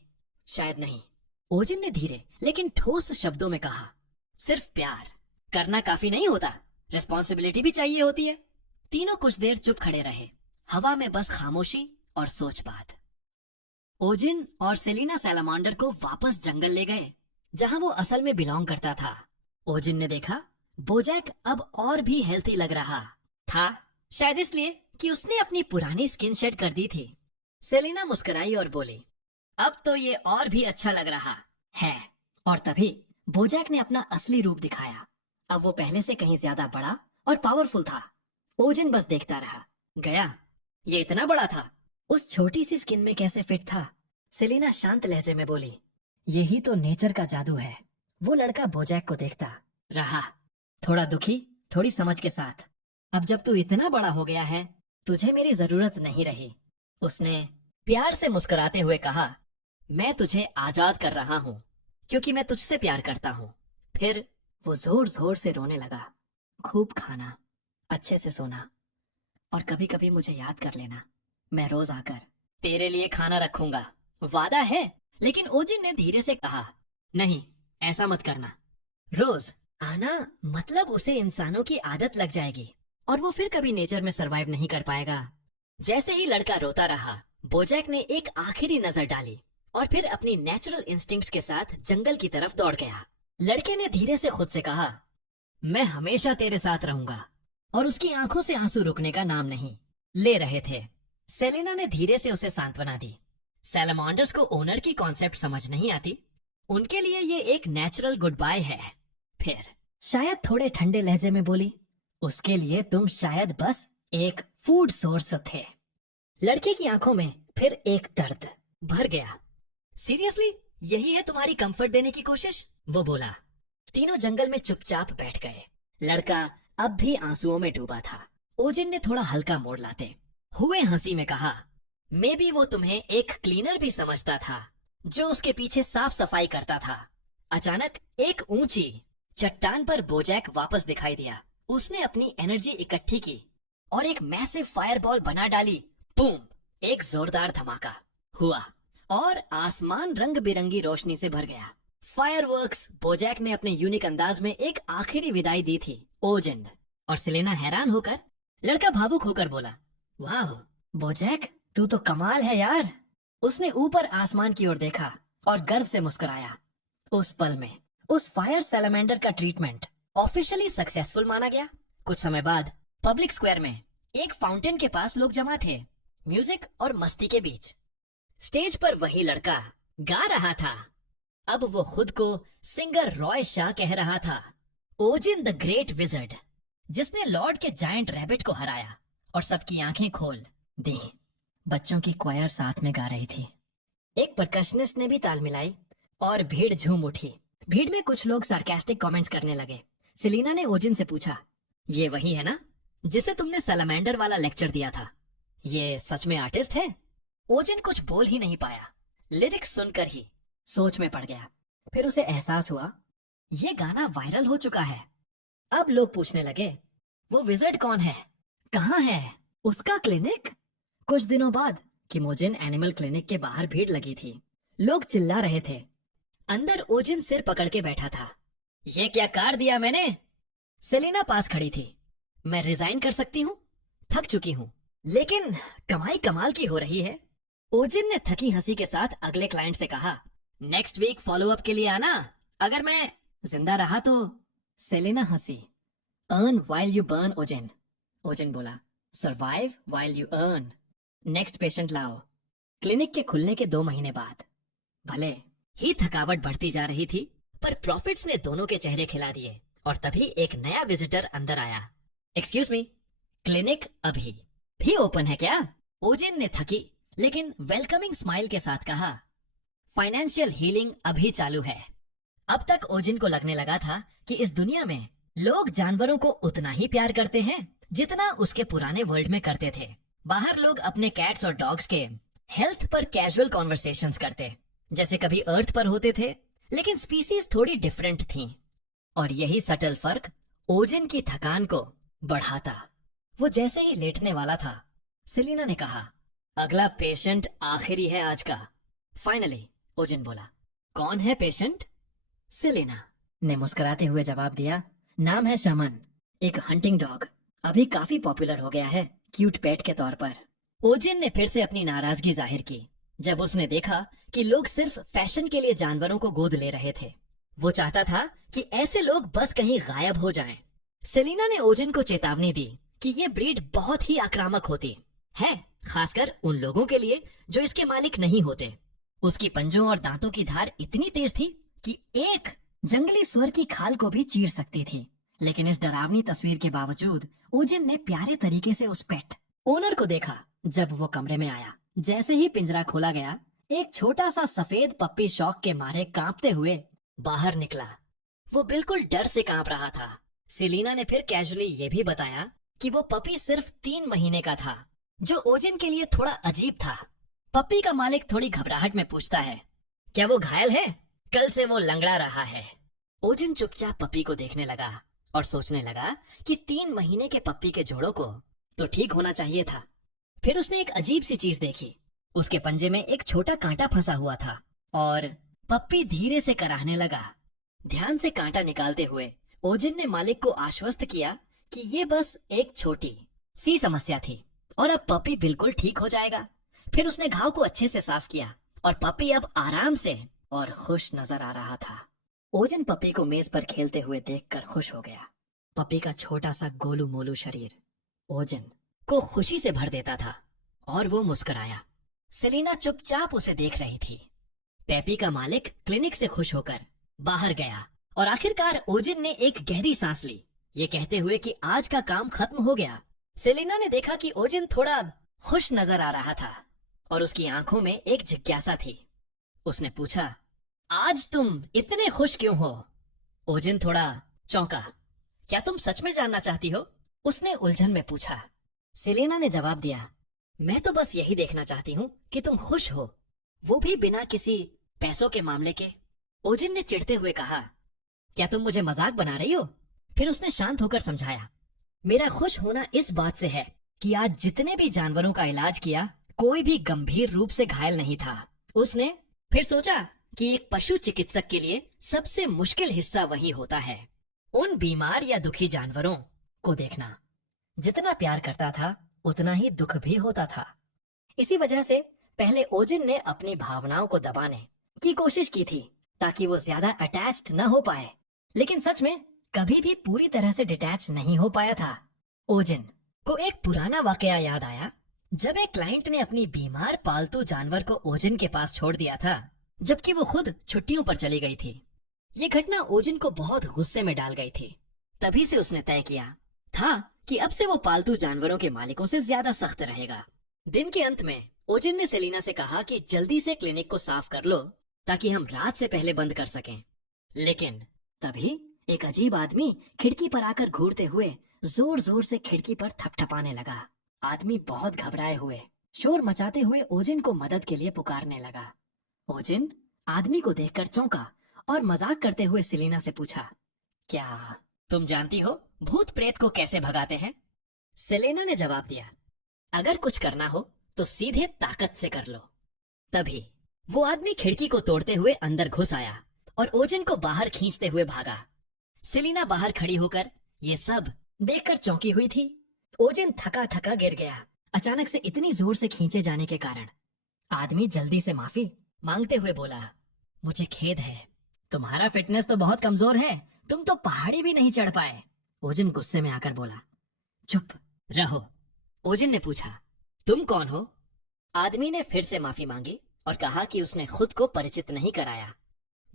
शायद नहीं। ओजिन ने धीरे लेकिन ठोस शब्दों में कहा, सिर्फ प्यार करना काफी नहीं होता, रिस्पॉन्सिबिलिटी भी चाहिए होती है। तीनों कुछ देर चुप खड़े रहे, हवा में बस खामोशी और सोचबाद। ओजिन और सेलिना सैलामांडर को वापस जंगल ले गए, जहां वो असल में बिलोंग करता था। ओजिन ने देखा बोजैक अब और भी हेल्थी लग रहा था, शायद इसलिए कि उसने अपनी पुरानी स्किन शेड कर दी थी। सेलिना मुस्कुराई और बोली, अब तो ये और भी अच्छा लग रहा है। और तभी बोजैक ने अपना असली रूप दिखाया। अब वो पहले से कहीं ज्यादा बड़ा और पावरफुल था। ओजिन बस देखता रहा। गया, ये इतना बड़ा था, उस छोटी सी स्किन में कैसे फिट था? सेलिना शांत लहजे में बोली, यही तो नेचर का जादू है। वो लड़का बोजैक को देखता रहा, थोड़ा दुखी, थोड़ी समझ के साथ। अब जब तू इतना बड़ा हो गया है, तुझे मेरी जरूरत नहीं रही। उसने प्यार से मुस्कुराते हुए कहा, मैं तुझे आजाद कर रहा हूँ क्योंकि मैं तुझसे प्यार करता हूँ। फिर वो जोर जोर से रोने लगा। खूब खाना, अच्छे से सोना, और कभी कभी मुझे याद कर लेना। मैं रोज आकर तेरे लिए खाना रखूंगा, वादा है। लेकिन ओजिन ने धीरे से कहा, नहीं, ऐसा मत करना। रोज आना मतलब उसे इंसानों की आदत लग जाएगी और वो फिर कभी नेचर में सरवाइव नहीं कर पाएगा। जैसे ही लड़का रोता रहा, बोजैक ने एक आखिरी नजर डाली और फिर अपनी नेचुरल इंस्टिंक्ट्स के साथ जंगल की तरफ दौड़ गया। लड़के ने धीरे से खुद से कहा, मैं हमेशा तेरे साथ रहूंगा, और उसकी आंखों से आंसू रुकने का नाम नहीं ले रहे थे। सेलिना ने धीरे से उसे सांत्वना दी। सैलामांडर्स को ओनर की कॉन्सेप्ट समझ नहीं आती, उनके लिए ये एक नेचुरल गुड बाय है। फिर शायद थोड़े ठंडे लहजे में बोली, उसके लिए तुम शायद बस एक फूड सोर्स थे। लड़के की आंखों में फिर एक दर्द भर गया। सीरियसली, यही है तुम्हारी कंफर्ट देने की कोशिश? वो बोला। तीनों जंगल में चुपचाप बैठ गए। लड़का अब भी आंसुओं में डूबा था। ओजिन ने थोड़ा हल्का मोड़ लाते हुए हंसी में कहा, मे बी वो तुम्हें एक क्लीनर भी समझता था जो उसके पीछे साफ सफाई करता था। अचानक एक ऊंची चट्टान पर बोजैक वापस दिखाई दिया। उसने अपनी एनर्जी इकट्ठी की और एक मैसिव फायरबॉल बना डाली। बूम! एक जोरदार धमाका हुआ और आसमान रंग बिरंगी रोशनी से भर गया। फायरवर्क्स! बोजैक ने अपने यूनिक अंदाज में एक आखिरी विदाई दी थी। ओजिन और सेलेना हैरान होकर, लड़का भावुक होकर बोला, वाह बोजैक, तू तो कमाल है यार। उसने ऊपर आसमान की ओर देखा और गर्व से मुस्कुराया। उस पल में उस फायर सैलामेंडर का ट्रीटमेंट ऑफिशियली सक्सेसफुल माना गया। कुछ समय बाद पब्लिक स्क्वायर में एक फाउंटेन के पास लोग जमा थे, म्यूजिक और मस्ती के बीच। स्टेज पर वही लड़का गा रहा था। अब वो खुद को सिंगर रॉय शाह कह रहा था, ओजिन द ग्रेट विजर्ड, जिसने लॉर्ड के जायंट रैबिट को हराया और सबकी आंखें खोल दी। बच्चों की क्वायर साथ में गा रही थी। एक परकशनिस्ट ने भी ताल मिलाई और भीड़ झूम उठी। भीड़ में कुछ लोग सार्कास्टिक कमेंट्स करने लगे। सेलिना ने ओजिन से पूछा, ये वही है ना जिसे तुमने सैलामेंडर वाला लेक्चर दिया था? ये सच में आर्टिस्ट है? ओजिन कुछ बोल ही नहीं पाया। लिरिक्स सुनकर ही सोच में पड़ गया। फिर उसे एहसास हुआ, ये गाना वायरल हो चुका है। अब लोग पूछने लगे, वो विजर्ड कौन है, कहाँ है उसका क्लिनिक? कुछ दिनों बाद किमोजिन एनिमल क्लिनिक के बाहर भीड़ लगी थी। लोग चिल्ला रहे थे। अंदर ओजिन सिर पकड़ के बैठा था। ये क्या कार दिया मैंने? सेलिना पास खड़ी थी। मैं रिजाइन कर सकती हूँ, थक चुकी हूँ, लेकिन कमाई कमाल की हो रही है। ओजिन ने थकी हंसी के साथ अगले क्लाइंट से कहा, नेक्स्ट वीक फॉलो अप के लिए आना, अगर मैं जिंदा रहा तो। सेलिना हंसी। अर्न वाइल यू बर्न ओजिन। ओजिन बोला, survive while you earn. Next patient लाओ। क्लिनिक के खुलने के 2 महीने बाद भले ही थकावट बढ़ती जा रही थी, पर प्रॉफिट्स ने दोनों के चेहरे खिला दिए। और तभी एक नया विजिटर अंदर आया। एक्सक्यूज मी, क्लिनिक अभी भी ओपन है क्या? ओजिन ने थकी लेकिन वेलकमिंग स्माइल के साथ कहा, फाइनेंशियल हीलिंग अभी चालू है। अब तक ओजिन को लगने लगा था कि इस दुनिया में लोग जानवरों को उतना ही प्यार करते हैं जितना उसके पुराने वर्ल्ड में करते थे। बाहर लोग अपने कैट्स और डॉग्स के हेल्थ पर कैजुअल कॉन्वर्सेशंस करते, जैसे कभी अर्थ पर होते थे, लेकिन स्पीसीज थोड़ी डिफरेंट थीं। और यही सटल फर्क ओजिन की थकान को बढ़ाता। वो जैसे ही लेटने वाला था, सेलिना ने कहा, अगला पेशेंट आखिरी है आज का। फाइनली ओजिन बोला, कौन है पेशेंट? सेलिना ने मुस्कुराते हुए जवाब दिया, नाम है शमन, एक हंटिंग डॉग। अभी काफी पॉपुलर हो गया है क्यूट पेट के तौर पर। ओजिन ने फिर से अपनी नाराजगी जाहिर की जब उसने देखा कि लोग सिर्फ फैशन के लिए जानवरों को गोद ले रहे थे। वो चाहता था कि ऐसे लोग बस कहीं गायब हो जाएं। सेलिना ने ओजिन को चेतावनी दी कि ये ब्रीड बहुत ही आक्रामक होती है, खासकर उन लोगों के लिए जो इसके मालिक नहीं होते। उसकी पंजों और दांतों की धार इतनी तेज थी कि एक जंगली सुअर की खाल को भी चीर सकती थी। लेकिन इस डरावनी तस्वीर के बावजूद ओजिन ने प्यारे तरीके से उस पेट ओनर को देखा। जब वो कमरे में आया, जैसे ही पिंजरा खोला गया, एक छोटा सा सफेद पप्पी शौक के मारे कांपते हुए बाहर निकला। वो बिल्कुल डर से कांप रहा था। सेलिना ने फिर कैजुअली ये भी बताया कि वो पपी सिर्फ 3 महीने का था, जो ओजिन के लिए थोड़ा अजीब था। पपी का मालिक थोड़ी घबराहट में पूछता है, क्या वो घायल है? कल से वो लंगड़ा रहा है। ओजिन चुपचाप पपी को देखने लगा और सोचने लगा कि 3 महीने के पप्पी के जोड़ों को तो ठीक होना चाहिए था। फिर उसने एक अजीब सी चीज देखी। उसके पंजे में एक छोटा कांटा फंसा हुआ था और पप्पी धीरे से कराहने लगा। ध्यान से कांटा निकालते हुए ओजिन ने मालिक को आश्वस्त किया कि ये बस एक छोटी सी समस्या थी और अब पप्पी बिल्कुल ठीक हो जाएगा। फिर उसने घाव को अच्छे से साफ किया और पप्पी अब आराम से और खुश नजर आ रहा था। ओजिन पप्पी को मेज पर खेलते हुए देखकर खुश हो गया। पप्पी का छोटा सा गोलू मोलू शरीर ओजिन को खुशी से भर देता था और वो मुस्कुराया। सेलिना चुपचाप उसे देख रही थी। पेपी का मालिक क्लिनिक से खुश होकर बाहर गया और आखिरकार ओजिन ने एक गहरी सांस ली, ये कहते हुए कि आज का काम खत्म हो गया। सेलिना ने देखा कि ओजिन थोड़ा खुश नजर आ रहा था और उसकी आंखों में एक जिज्ञासा थी। उसने पूछा, आज तुम इतने खुश क्यों हो? ओजिन थोड़ा चौंका। क्या तुम सच में जानना चाहती हो? उसने उलझन में पूछा। सेलिना ने जवाब दिया, मैं तो बस यही देखना चाहती हूँ कि तुम खुश हो, वो भी बिना किसी पैसों के मामले के। ओजिन ने चिढ़ते हुए कहा, क्या तुम मुझे मजाक बना रही हो? फिर उसने शांत होकर समझाया, मेरा खुश होना इस बात से है कि आज जितने भी जानवरों का इलाज किया, कोई भी गंभीर रूप से घायल नहीं था। उसने फिर सोचा कि एक पशु चिकित्सक के लिए सबसे मुश्किल हिस्सा वही होता है, उन बीमार या दुखी जानवरों को देखना। जितना प्यार करता था उतना ही दुख भी होता था। इसी वजह से पहले ओजिन ने अपनी भावनाओं को दबाने की कोशिश की थी ताकि वो ज्यादा अटैच्ड न हो पाए, लेकिन सच में कभी भी पूरी तरह से डिटैच नहीं हो पाया था। ओजिन को एक पुराना वाकया याद आया, जब एक क्लाइंट ने अपनी बीमार पालतू जानवर को ओजिन के पास छोड़ दिया था, जबकि वो खुद छुट्टियों पर चली गई थी। ये घटना ओजिन को बहुत गुस्से में डाल गई थी। तभी से उसने तय किया था कि अब से वो पालतू जानवरों के मालिकों से ज्यादा सख्त रहेगा। दिन के अंत में ओजिन ने सेलिना से कहा कि जल्दी से क्लिनिक को साफ कर लो ताकि हम रात से पहले बंद कर सकें। लेकिन तभी एक अजीब आदमी खिड़की पर आकर घूरते हुए जोर जोर से खिड़की पर थपथपाने लगा। आदमी बहुत घबराए हुए शोर मचाते हुए ओजिन को मदद के लिए पुकारने लगा। ओजिन आदमी को देखकर चौंका और मजाक करते हुए सेलिना से पूछा, क्या तुम जानती हो भूत प्रेत को कैसे भगाते हैं? सेलिना ने जवाब दिया, अगर कुछ करना हो तो सीधे ताकत से कर लो। तभी वो आदमी खिड़की को तोड़ते हुए अंदर घुस आया और ओजिन को बाहर खींचते हुए भागा। सेलिना बाहर खड़ी होकर ये सब देखकर चौंकी हुई थी। ओजिन थका थका गिर गया अचानक से इतनी जोर से खींचे जाने के कारण। आदमी जल्दी से माफी मांगते हुए बोला, मुझे खेद है, तुम्हारा फिटनेस तो बहुत कमजोर है, तुम तो पहाड़ी भी नहीं चढ़ पाए। ओजिन गुस्से में आकर बोला, चुप रहो। ओजिन ने पूछा, तुम कौन हो? आदमी ने फिर से माफी मांगी और कहा कि उसने खुद को परिचित नहीं कराया।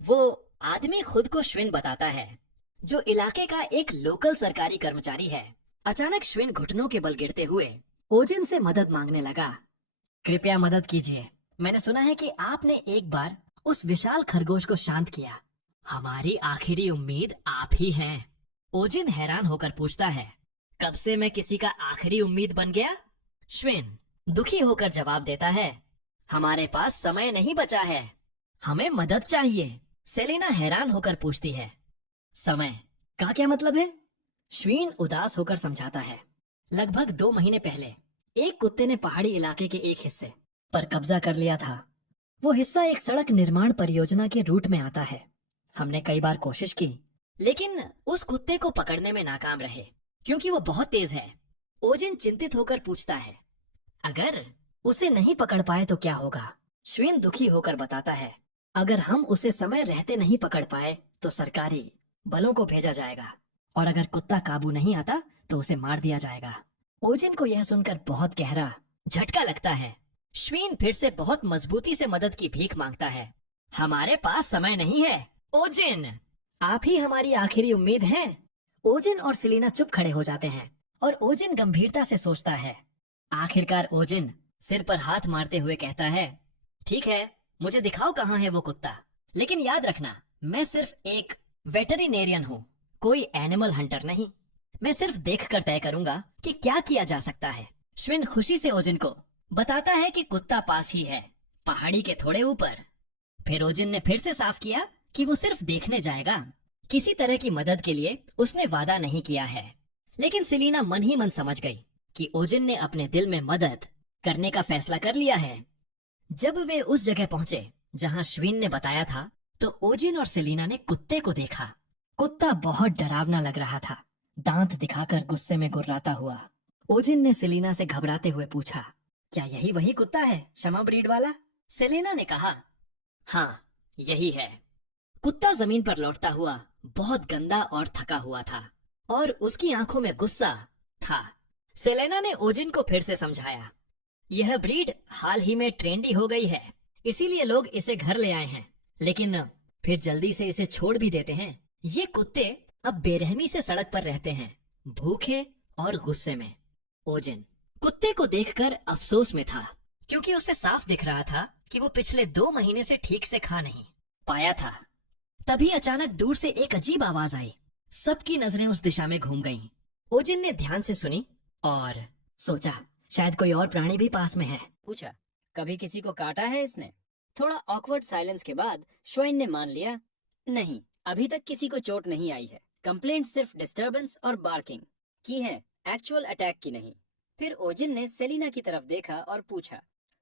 वो आदमी खुद को श्विन बताता है, जो इलाके का एक लोकल सरकारी कर्मचारी है। अचानक श्विन घुटनों के बल गिरते हुए ओजिन से मदद मांगने लगा। कृपया मदद कीजिए, मैंने सुना है कि आपने एक बार उस विशाल खरगोश को शांत किया। हमारी आखिरी उम्मीद आप ही हैं। ओजिन हैरान होकर पूछता है, कब से मैं किसी का आखिरी उम्मीद बन गया? श्विन दुखी होकर जवाब देता है, हमारे पास समय नहीं बचा है, हमें मदद चाहिए। सेलिना हैरान होकर पूछती है, समय का क्या मतलब है? श्वीन उदास होकर समझाता है, लगभग 2 महीने पहले एक कुत्ते ने पहाड़ी इलाके के एक हिस्से पर कब्जा कर लिया था। वो हिस्सा एक सड़क निर्माण परियोजना के रूट में आता है। हमने कई बार कोशिश की, लेकिन उस कुत्ते को पकड़ने में नाकाम रहे क्योंकि वो बहुत तेज है। ओजिन चिंतित होकर पूछता है, अगर उसे नहीं पकड़ पाए तो क्या होगा? श्वीन दुखी होकर बताता है, अगर हम उसे समय रहते नहीं पकड़ पाए तो सरकारी बलों को भेजा जाएगा, और अगर कुत्ता काबू नहीं आता तो उसे मार दिया जाएगा। ओजिन को यह सुनकर बहुत गहरा झटका लगता है। श्वीन फिर से बहुत मजबूती से मदद की भीख मांगता है, हमारे पास समय नहीं है ओजिन, आप ही हमारी आखिरी उम्मीद हैं। ओजिन और सेलिना चुप खड़े हो जाते हैं और ओजिन गंभीरता से सोचता है। आखिरकार ओजिन सिर पर हाथ मारते हुए कहता है, ठीक है, मुझे दिखाओ कहाँ है वो कुत्ता, लेकिन याद रखना मैं सिर्फ एक वेटरिनेरियन हूँ, कोई एनिमल हंटर नहीं। मैं सिर्फ देखकर तय करूंगा कि क्या किया जा सकता है। श्विन खुशी से ओजिन को बताता है कि कुत्ता पास ही है, पहाड़ी के थोड़े ऊपर। फिर ओजिन ने फिर से साफ किया कि वो सिर्फ देखने जाएगा, किसी तरह की मदद के लिए उसने वादा नहीं किया है। लेकिन सेलिना मन ही मन समझ गई कि ओजिन ने अपने दिल में मदद करने का फैसला कर लिया है। जब वे उस जगह पहुंचे जहां श्वीन ने बताया था, तो ओजिन और सेलिना ने कुत्ते को देखा। कुत्ता बहुत डरावना लग रहा था, दांत दिखाकर गुस्से में गुर्राता हुआ। ओजिन ने सेलिना से घबराते हुए पूछा, क्या यही वही कुत्ता है, शमा ब्रीड वाला? सेलिना ने कहा, हाँ यही है। कुत्ता जमीन पर लौटता हुआ बहुत गंदा और थका हुआ था और उसकी आंखों में गुस्सा था। सेलेना ने ओजिन को फिर से समझाया, यह ब्रीड हाल ही में ट्रेंडी हो गई है, इसीलिए लोग इसे घर ले आए हैं, लेकिन फिर जल्दी से इसे छोड़ भी देते हैं। ये कुत्ते अब बेरहमी से सड़क पर रहते हैं, भूखे और गुस्से में। ओजिन कुत्ते को देखकर अफसोस में था, क्योंकि उसे साफ दिख रहा था कि वो पिछले 2 महीने से ठीक से खा नहीं पाया था। तभी अचानक दूर से एक अजीब आवाज आई। सबकी नजरें उस दिशा में घूम गईं। ओजिन ने ध्यान से सुनी और सोचा शायद कोई और प्राणी भी पास में है। पूछा, कभी किसी को काटा है इसने? थोड़ा ऑकवर्ड साइलेंस के बाद श्वाइन ने मान लिया, नहीं, अभी तक किसी को चोट नहीं आई है। कंप्लेंट सिर्फ डिस्टरबेंस और बार्किंग की है, एक्चुअल अटैक की नहीं। फिर ओजिन ने सेलिना की तरफ देखा और पूछा,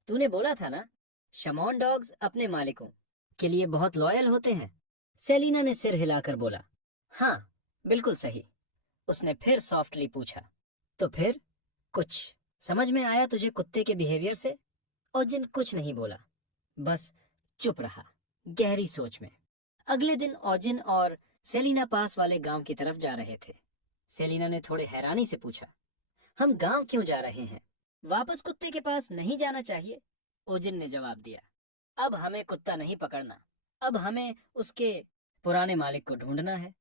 तूने बोला था ना, शमॉन डॉग्स अपने मालिकों के लिए बहुत लॉयल होते हैं? सेलिना ने सिर हिलाकर बोला, हाँ बिल्कुल सही। उसने फिर सॉफ्टली पूछा, तो फिर कुछ समझ में आया तुझे कुत्ते के बिहेवियर से? ओजिन कुछ नहीं बोला, बस चुप रहा, गहरी सोच में। अगले दिन ओजिन और सेलिना पास वाले गांव की तरफ जा रहे थे। सेलिना ने थोड़े हैरानी से पूछा, हम गांव क्यों जा रहे हैं? वापस कुत्ते के पास नहीं जाना चाहिए? ओजिन ने जवाब दिया, अब हमें कुत्ता नहीं पकड़ना, अब हमें उसके पुराने मालिक को ढूंढना है।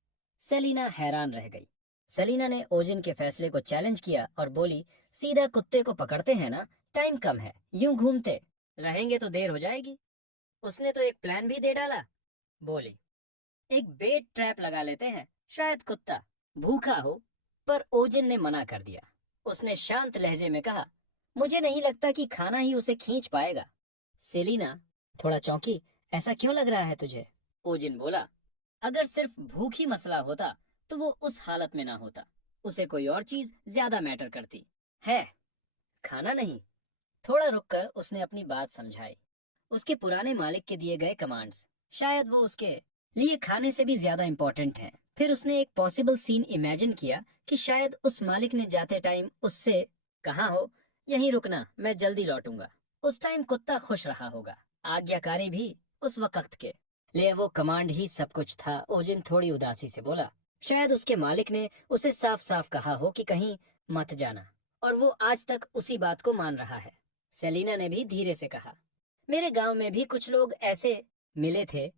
सेलिना हैरान रह गई। सेलिना ने ओजिन के फैसले को चैलेंज किया और बोली, सीधा कुत्ते को पकड़ते हैं ना, टाइम कम है, यूं घूमते रहेंगे तो देर हो जाएगी। उसने तो एक प्लान भी दे डाला, बोली, एक बेट ट्रैप लगा लेते हैं, शायद कुत्ता भूखा हो। पर ओजिन ने मना कर दिया। उसने शांत लहजे में कहा, मुझे नहीं लगता कि खाना ही उसे खींच पाएगा। सेलिना थोड़ा चौंकी, ऐसा क्यों लग रहा है तुझे? ओजिन बोला, अगर सिर्फ भूख ही मसला होता तो वो उस हालत में ना होता, उसे कोई और चीज ज्यादा मैटर करती है, खाना नहीं। थोड़ा रुककर उसने अपनी बात समझाई। उसके पुराने मालिक के दिए गए कमांड्स शायद वो उसके लिए खाने से भी ज्यादा इंपॉर्टेंट हैं। फिर उसने एक पॉसिबल सीन इमेजिन किया कि शायद उस मालिक ने जाते टाइम उससे कहा हो, यहीं रुकना, मैं जल्दी लौटूंगा। उस टाइम कुत्ता खुश रहा होगा, आज्ञाकारी भी उस वक्त के लिए वो कमांड ही सब कुछ था। ओजिन थोड़ी उदासी से बोला, शायद उसके मालिक ने उसे साफ साफ कहा हो कि कहीं मत जाना, और वो आज तक उसी बात को मान रहा है। सेलिना ने भी धीरे से कहा, मेरे गांव में भी कुछ लोग ऐसे मिले थे,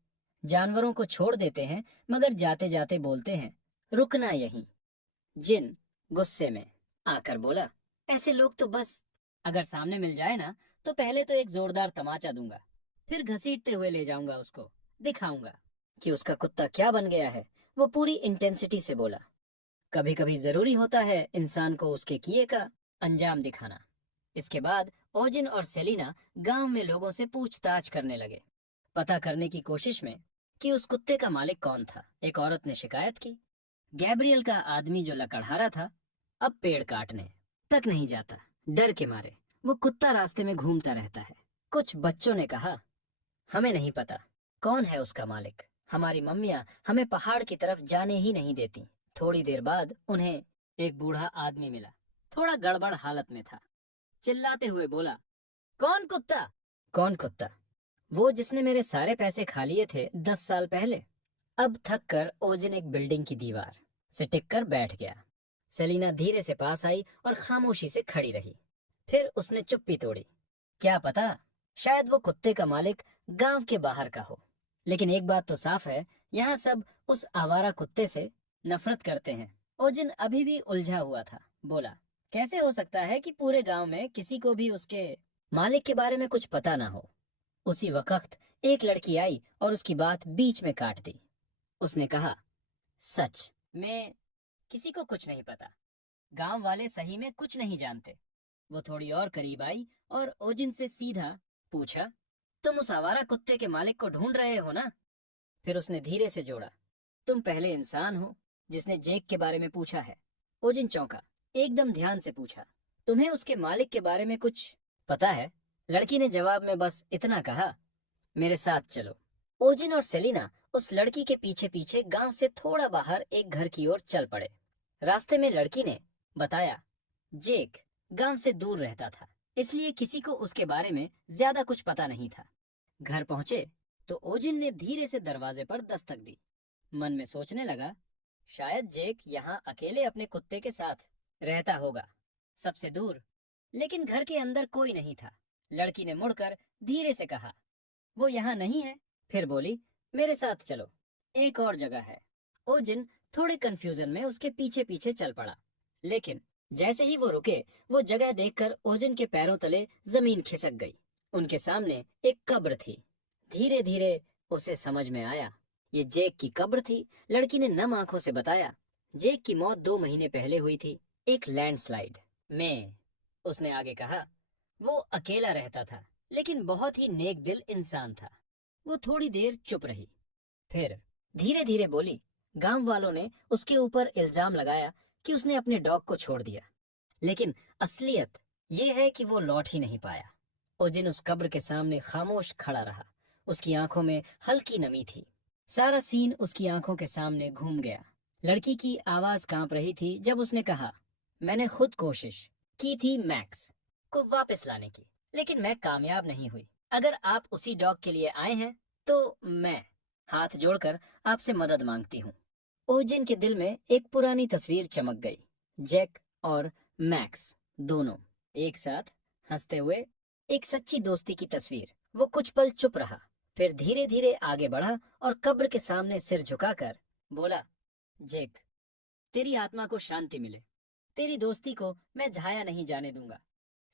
जानवरों को छोड़ देते हैं मगर जाते जाते बोलते हैं, रुकना यहीं। जिन गुस्से में आकर बोला, ऐसे लोग तो बस अगर सामने मिल जाए ना तो पहले तो एक जोरदार तमाचा दूंगा, फिर घसीटते हुए ले जाऊंगा उसको, दिखाऊंगा कि उसका कुत्ता क्या बन गया है। वो पूरी इंटेंसिटी से बोला, कभी कभी जरूरी होता है इंसान को उसके किए का अंजाम दिखाना। इसके बाद ओजिन और सेलिना गांव में लोगों से पूछताछ करने लगे। पता करने की कोशिश में कि उस कुत्ते का मालिक कौन था, एक औरत ने शिकायत की, गैब्रियल का आदमी जो लकड़हारा था अब पेड़ काटने तक नहीं जाता, डर के मारे वो कुत्ता रास्ते में घूमता रहता है। कुछ बच्चों ने कहा, हमें नहीं पता कौन है उसका मालिक, हमारी मम्मियाँ हमें पहाड़ की तरफ जाने ही नहीं देती। थोड़ी देर बाद उन्हें एक बूढ़ा आदमी मिला, थोड़ा गड़बड़ हालत में था। चिल्लाते हुए बोला, कौन कुत्ता? कौन कुत्ता? वो जिसने मेरे सारे पैसे खा लिए थे 10 साल पहले। अब थक कर ओजिन एक बिल्डिंग की दीवार से टिक कर बैठ गया। सेलिना धीरे से पास आई और खामोशी से खड़ी रही। फिर उसने चुप्पी तोड़ी। क्या पता, शायद वो कुत्ते का मालिक गांव के बाहर का हो। लेकिन एक बात तो साफ है, यहाँ सब उस आवारा कुत्ते से नफरत करते हैं। ओजिन अभी भी उलझा हुआ था। बोला, कैसे हो सकता है कि पूरे गांव में किसी को भी उसके मालिक के बारे में कुछ पता ना हो? उसी वक्त एक लड़की आई और उसकी बात बीच में काट दी। उसने कहा, सच में किसी को कुछ नहीं पता, गांव वाले सही में कुछ नहीं जानते। वो थोड़ी और करीब आई और ओजिन से सीधा पूछा, तुम उस आवारा कुत्ते के मालिक को ढूंढ रहे हो ना? फिर उसने धीरे से जोड़ा, तुम पहले इंसान हो जिसने जेक के बारे में पूछा है। ओजिन चौंका, एकदम ध्यान से पूछा, तुम्हें उसके मालिक के बारे में कुछ पता है? लड़की ने जवाब में बस इतना कहा, मेरे साथ चलो। ओजिन और सेलिना उस लड़की के पीछे पीछे गांव से थोड़ा बाहर एक घर की ओर चल पड़े। रास्ते में लड़की ने बताया, जेक गांव से दूर रहता था, इसलिए किसी को उसके बारे में ज्यादा कुछ पता नहीं था। घर पहुंचे तो ओजिन ने धीरे से दरवाजे पर दस्तक दी। मन में सोचने लगा, शायद जेक यहाँ अकेले अपने कुत्ते के साथ रहता होगा, सबसे दूर। लेकिन घर के अंदर कोई नहीं था। लड़की ने मुड़कर धीरे से कहा, वो यहाँ नहीं है। फिर बोली, मेरे साथ चलो, एक और जगह है। ओजिन थोड़े कंफ्यूजन में उसके पीछे पीछे चल पड़ा। लेकिन जैसे ही वो रुके, वो जगह देखकर ओजिन के पैरों तले जमीन खिसक गई। उनके सामने एक कब्र थी। धीरे धीरे उसे समझ में आया, ये जेक की कब्र थी। लड़की ने नम आंखों से बताया, जेक की मौत 2 महीने पहले हुई थी, एक लैंडस्लाइड में। उसने आगे कहा, वो अकेला रहता था, लेकिन बहुत ही नेक दिल इंसान था। वो थोड़ी देर चुप रही, फिर धीरे धीरे बोली, गांव वालों ने उसके ऊपर इल्जाम लगाया कि उसने अपने डॉग को छोड़ दिया, लेकिन असलियत ये है कि वो लौट ही नहीं पाया। ओजिन उस कब्र के सामने खामोश खड़ा रहा। उसकी आंखों में हल्की नमी थी। सारा सीन उसकी आंखों के सामने घूम गया। लड़की की आवाज कांप रही थी जब उसने कहा, मैंने खुद कोशिश की थी मैक्स को वापस लाने की, लेकिन मैं कामयाब नहीं हुई। अगर आप उसी डॉग के लिए आए हैं तो मैं हाथ जोड़कर आपसे मदद मांगती हूँ। ओजिन के दिल में एक पुरानी तस्वीर चमक गई, जैक और मैक्स दोनों एक साथ हंसते हुए, एक सच्ची दोस्ती की तस्वीर। वो कुछ पल चुप रहा, फिर धीरे धीरे आगे बढ़ा और कब्र के सामने सिर झुकाकर बोला, जैक, तेरी आत्मा को शांति मिले, तेरी दोस्ती को मैं झाया नहीं जाने दूंगा।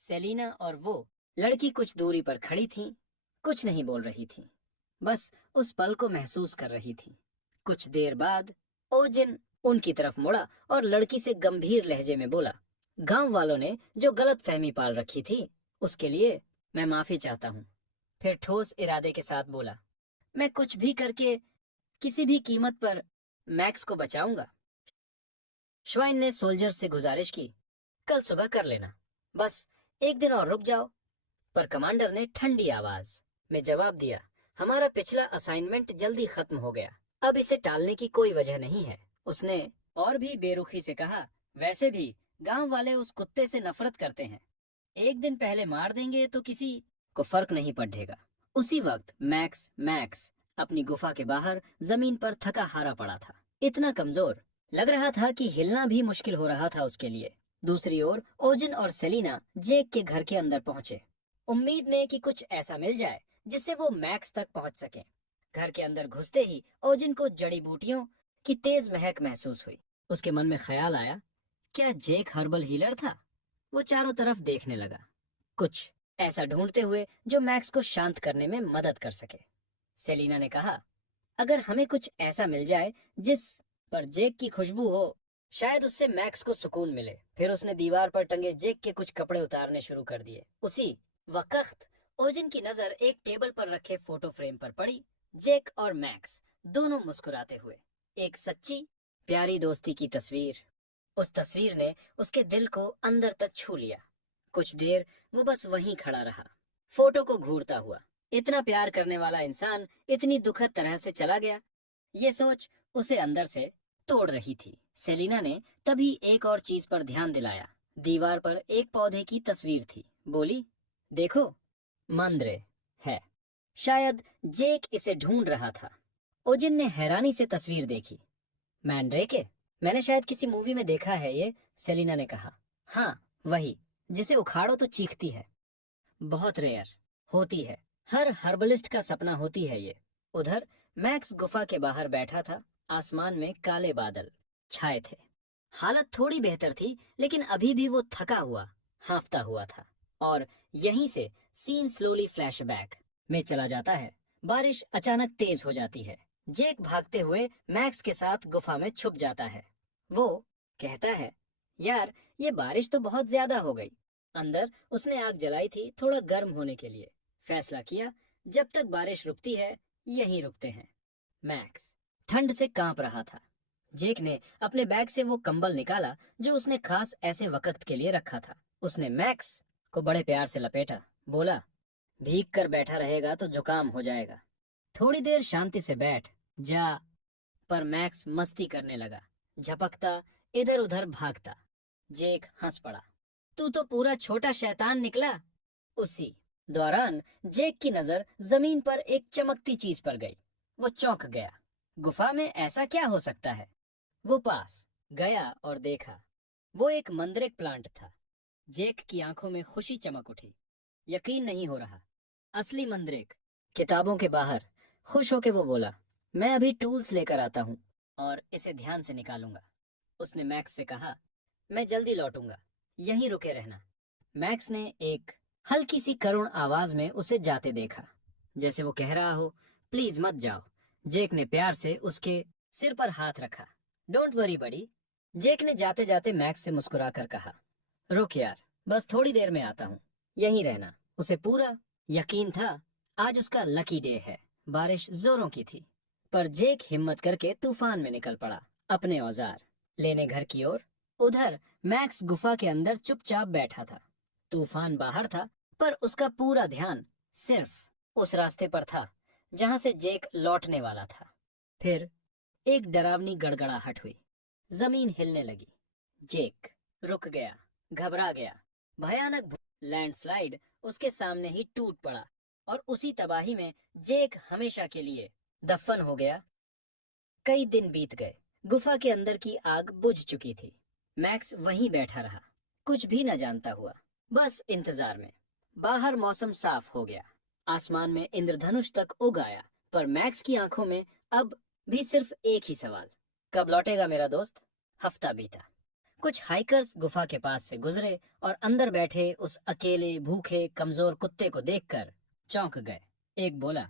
सेलिना और वो लड़की कुछ दूरी पर खड़ी थीं, कुछ नहीं बोल रही थीं, बस उस पल को महसूस कर रही थीं। कुछ देर बाद ओजिन उनकी तरफ मुड़ा और लड़की से गंभीर लहजे में बोला, गांव वालों ने जो गलत फहमी पाल रखी थी, उसके लिए मैं माफी चाहता हूँ। फिर ठोस इरादे के साथ बोला, मैं कुछ भी करके किसी भी कीमत पर मैक्स को बचाऊंगा। श्वाइन ने सोल्जर्स से गुजारिश की, कल सुबह कर लेना, बस एक दिन और रुक जाओ। पर कमांडर ने ठंडी आवाज में जवाब दिया, हमारा पिछला असाइनमेंट जल्दी खत्म हो गया, अब इसे टालने की कोई वजह नहीं है। उसने और भी बेरुखी से कहा, वैसे भी गांव वाले उस कुत्ते से नफरत करते हैं, एक दिन पहले मार देंगे तो किसी को फर्क नहीं पड़ेगा। उसी वक्त मैक्स अपनी गुफा के बाहर जमीन पर थका हारा पड़ा था, इतना कमजोर लग रहा था कि हिलना भी मुश्किल हो रहा था उसके लिए। दूसरी ओर ओजिन और सेलिना जेक के घर के अंदर पहुंचे, उम्मीद में कि कुछ ऐसा मिल जाए जिससे वो मैक्स तक पहुंच सके। घर के अंदर घुसते ही ओजिन को जड़ी बूटियों की तेज महक महसूस हुई। उसके मन में ख्याल आया, क्या जेक हर्बल हीलर था? वो चारों तरफ देखने लगा, कुछ ऐसा ढूंढते हुए जो मैक्स को शांत करने में मदद कर सके। सेलिना ने कहा, अगर हमें कुछ ऐसा मिल जाए जिस पर जेक की खुशबू हो, शायद उससे मैक्स को सुकून मिले। फिर उसने दीवार पर टंगे जेक के कुछ कपड़े उतारने शुरू कर दिए। उसी वक्त ओजिन की नजर एक टेबल पर रखे फोटो फ्रेम पर पड़ी। जेक और मैक्स दोनों मुस्कुराते हुए, एक सच्ची प्यारी दोस्ती की तस्वीर। उस तस्वीर ने उसके दिल को अंदर तक छू लिया। कुछ देर वो बस वहीं खड़ा रहा, फोटो को घूरता हुआ। इतना प्यार करने वाला इंसान इतनी दुखद तरह से चला गया, ये सोच उसे अंदर से तोड़ रही थी। सेलिना ने तभी एक और चीज पर ध्यान दिलाया। दीवार पर एक पौधे की तस्वीर थी। बोली, देखो, मंद्रे है। शायद जेक इसे ढूंढ रहा था। ओजिन ने हैरानी से तस्वीर देखी। मैंड्रेके? मैंने शायद किसी मूवी में देखा है ये, सेलिना ने कहा। हाँ, वही, जिसे उखाड़ो तो चीखती है। बहुत रेयर होती है, हर हर्बलिस्ट का सपना होती है ये। उधर मैक्स गुफा के बाहर बैठा था। आसमान में काले बादल छाए थे। हालत थोड़ी बेहतर थी, लेकिन अभी भी वो थका हुआ, हांफता हुआ था। और यहीं से सीन स्लोली फ्लैशबैक में चला जाता है। बारिश अचानक तेज हो जाती है। जेक भागते हुए मैक्स के साथ गुफा में छुप जाता है। वो कहता है, यार, ये बारिश तो बहुत ज्यादा हो गई। अंदर उसने आग जलाई थी थोड़ा गर्म होने के लिए। फैसला किया, जब तक बारिश रुकती है यहीं रुकते हैं। मैक्स ठंड से कांप रहा था। जेक ने अपने बैग से वो कंबल निकाला जो उसने खास ऐसे वक्त के लिए रखा था। उसने मैक्स को बड़े प्यार से लपेटा। बोला, भीग कर बैठा रहेगा तो जुकाम हो जाएगा। थोड़ी देर शांति से बैठ जा। पर मैक्स मस्ती करने लगा, झपकता, इधर उधर भागता। जेक हंस पड़ा। तू तो पूरा छोटा शैतान निकला। उसी दौरान जेक की नजर जमीन पर एक चमकती चीज पर गई। वो चौंक गया। गुफा में ऐसा क्या हो सकता है? वो पास गया और देखा। वो एक मंद्रिक प्लांट था। जेक की आंखों में खुशी चमक उठी। यकीन नहीं हो रहा, असली मंद्रिक। किताबों के बाहर खुश होके वो बोला, मैं अभी टूल्स लेकर आता हूँ और इसे ध्यान से निकालूंगा। उसने मैक्स से कहा, मैं जल्दी लौटूंगा, यहीं रुके रहना। मैक्स ने एक हल्की सी करुण आवाज में उसे जाते देखा, जैसे वो कह रहा हो, प्लीज मत जाओ। जेक ने प्यार से उसके सिर पर हाथ रखा। डोंट वरी बड़ी। जेक ने जाते जाते मैक्स से मुस्कुराकर कहा, रुक यार, बस थोड़ी देर में आता हूँ, यहीं रहना। उसे पूरा यकीन था आज उसका लकी डे है। बारिश जोरों की थी, पर जेक हिम्मत करके तूफान में निकल पड़ा, अपने औजार लेने घर की ओर। उधर मैक्स गुफा के अंदर चुपचाप बैठा था। तूफान बाहर था, पर उसका पूरा ध्यान सिर्फ उस रास्ते पर था जहां से जेक लौटने वाला था। फिर एक डरावनी गड़गड़ाहट हुई। जमीन हिलने लगी। जेक रुक गया, घबरा गया। भयानक लैंडस्लाइड उसके सामने ही टूट पड़ा और उसी तबाही में जेक हमेशा के लिए दफन हो गया। कई दिन बीत गए। गुफा के अंदर की आग बुझ चुकी थी। मैक्स वहीं बैठा रहा, कुछ भी न जानता हुआ, बस इंतजार में। बाहर मौसम साफ हो गया, आसमान में इंद्रधनुष तक उग आया, पर मैक्स की आंखों में अब भी सिर्फ एक ही सवाल, कब लौटेगा मेरा दोस्त? हफ्ता बीता। कुछ हाइकर्स गुफा के पास से गुजरे और अंदर बैठे उस अकेले, भूखे, कमजोर कुत्ते को देखकर चौंक गए। एक बोला,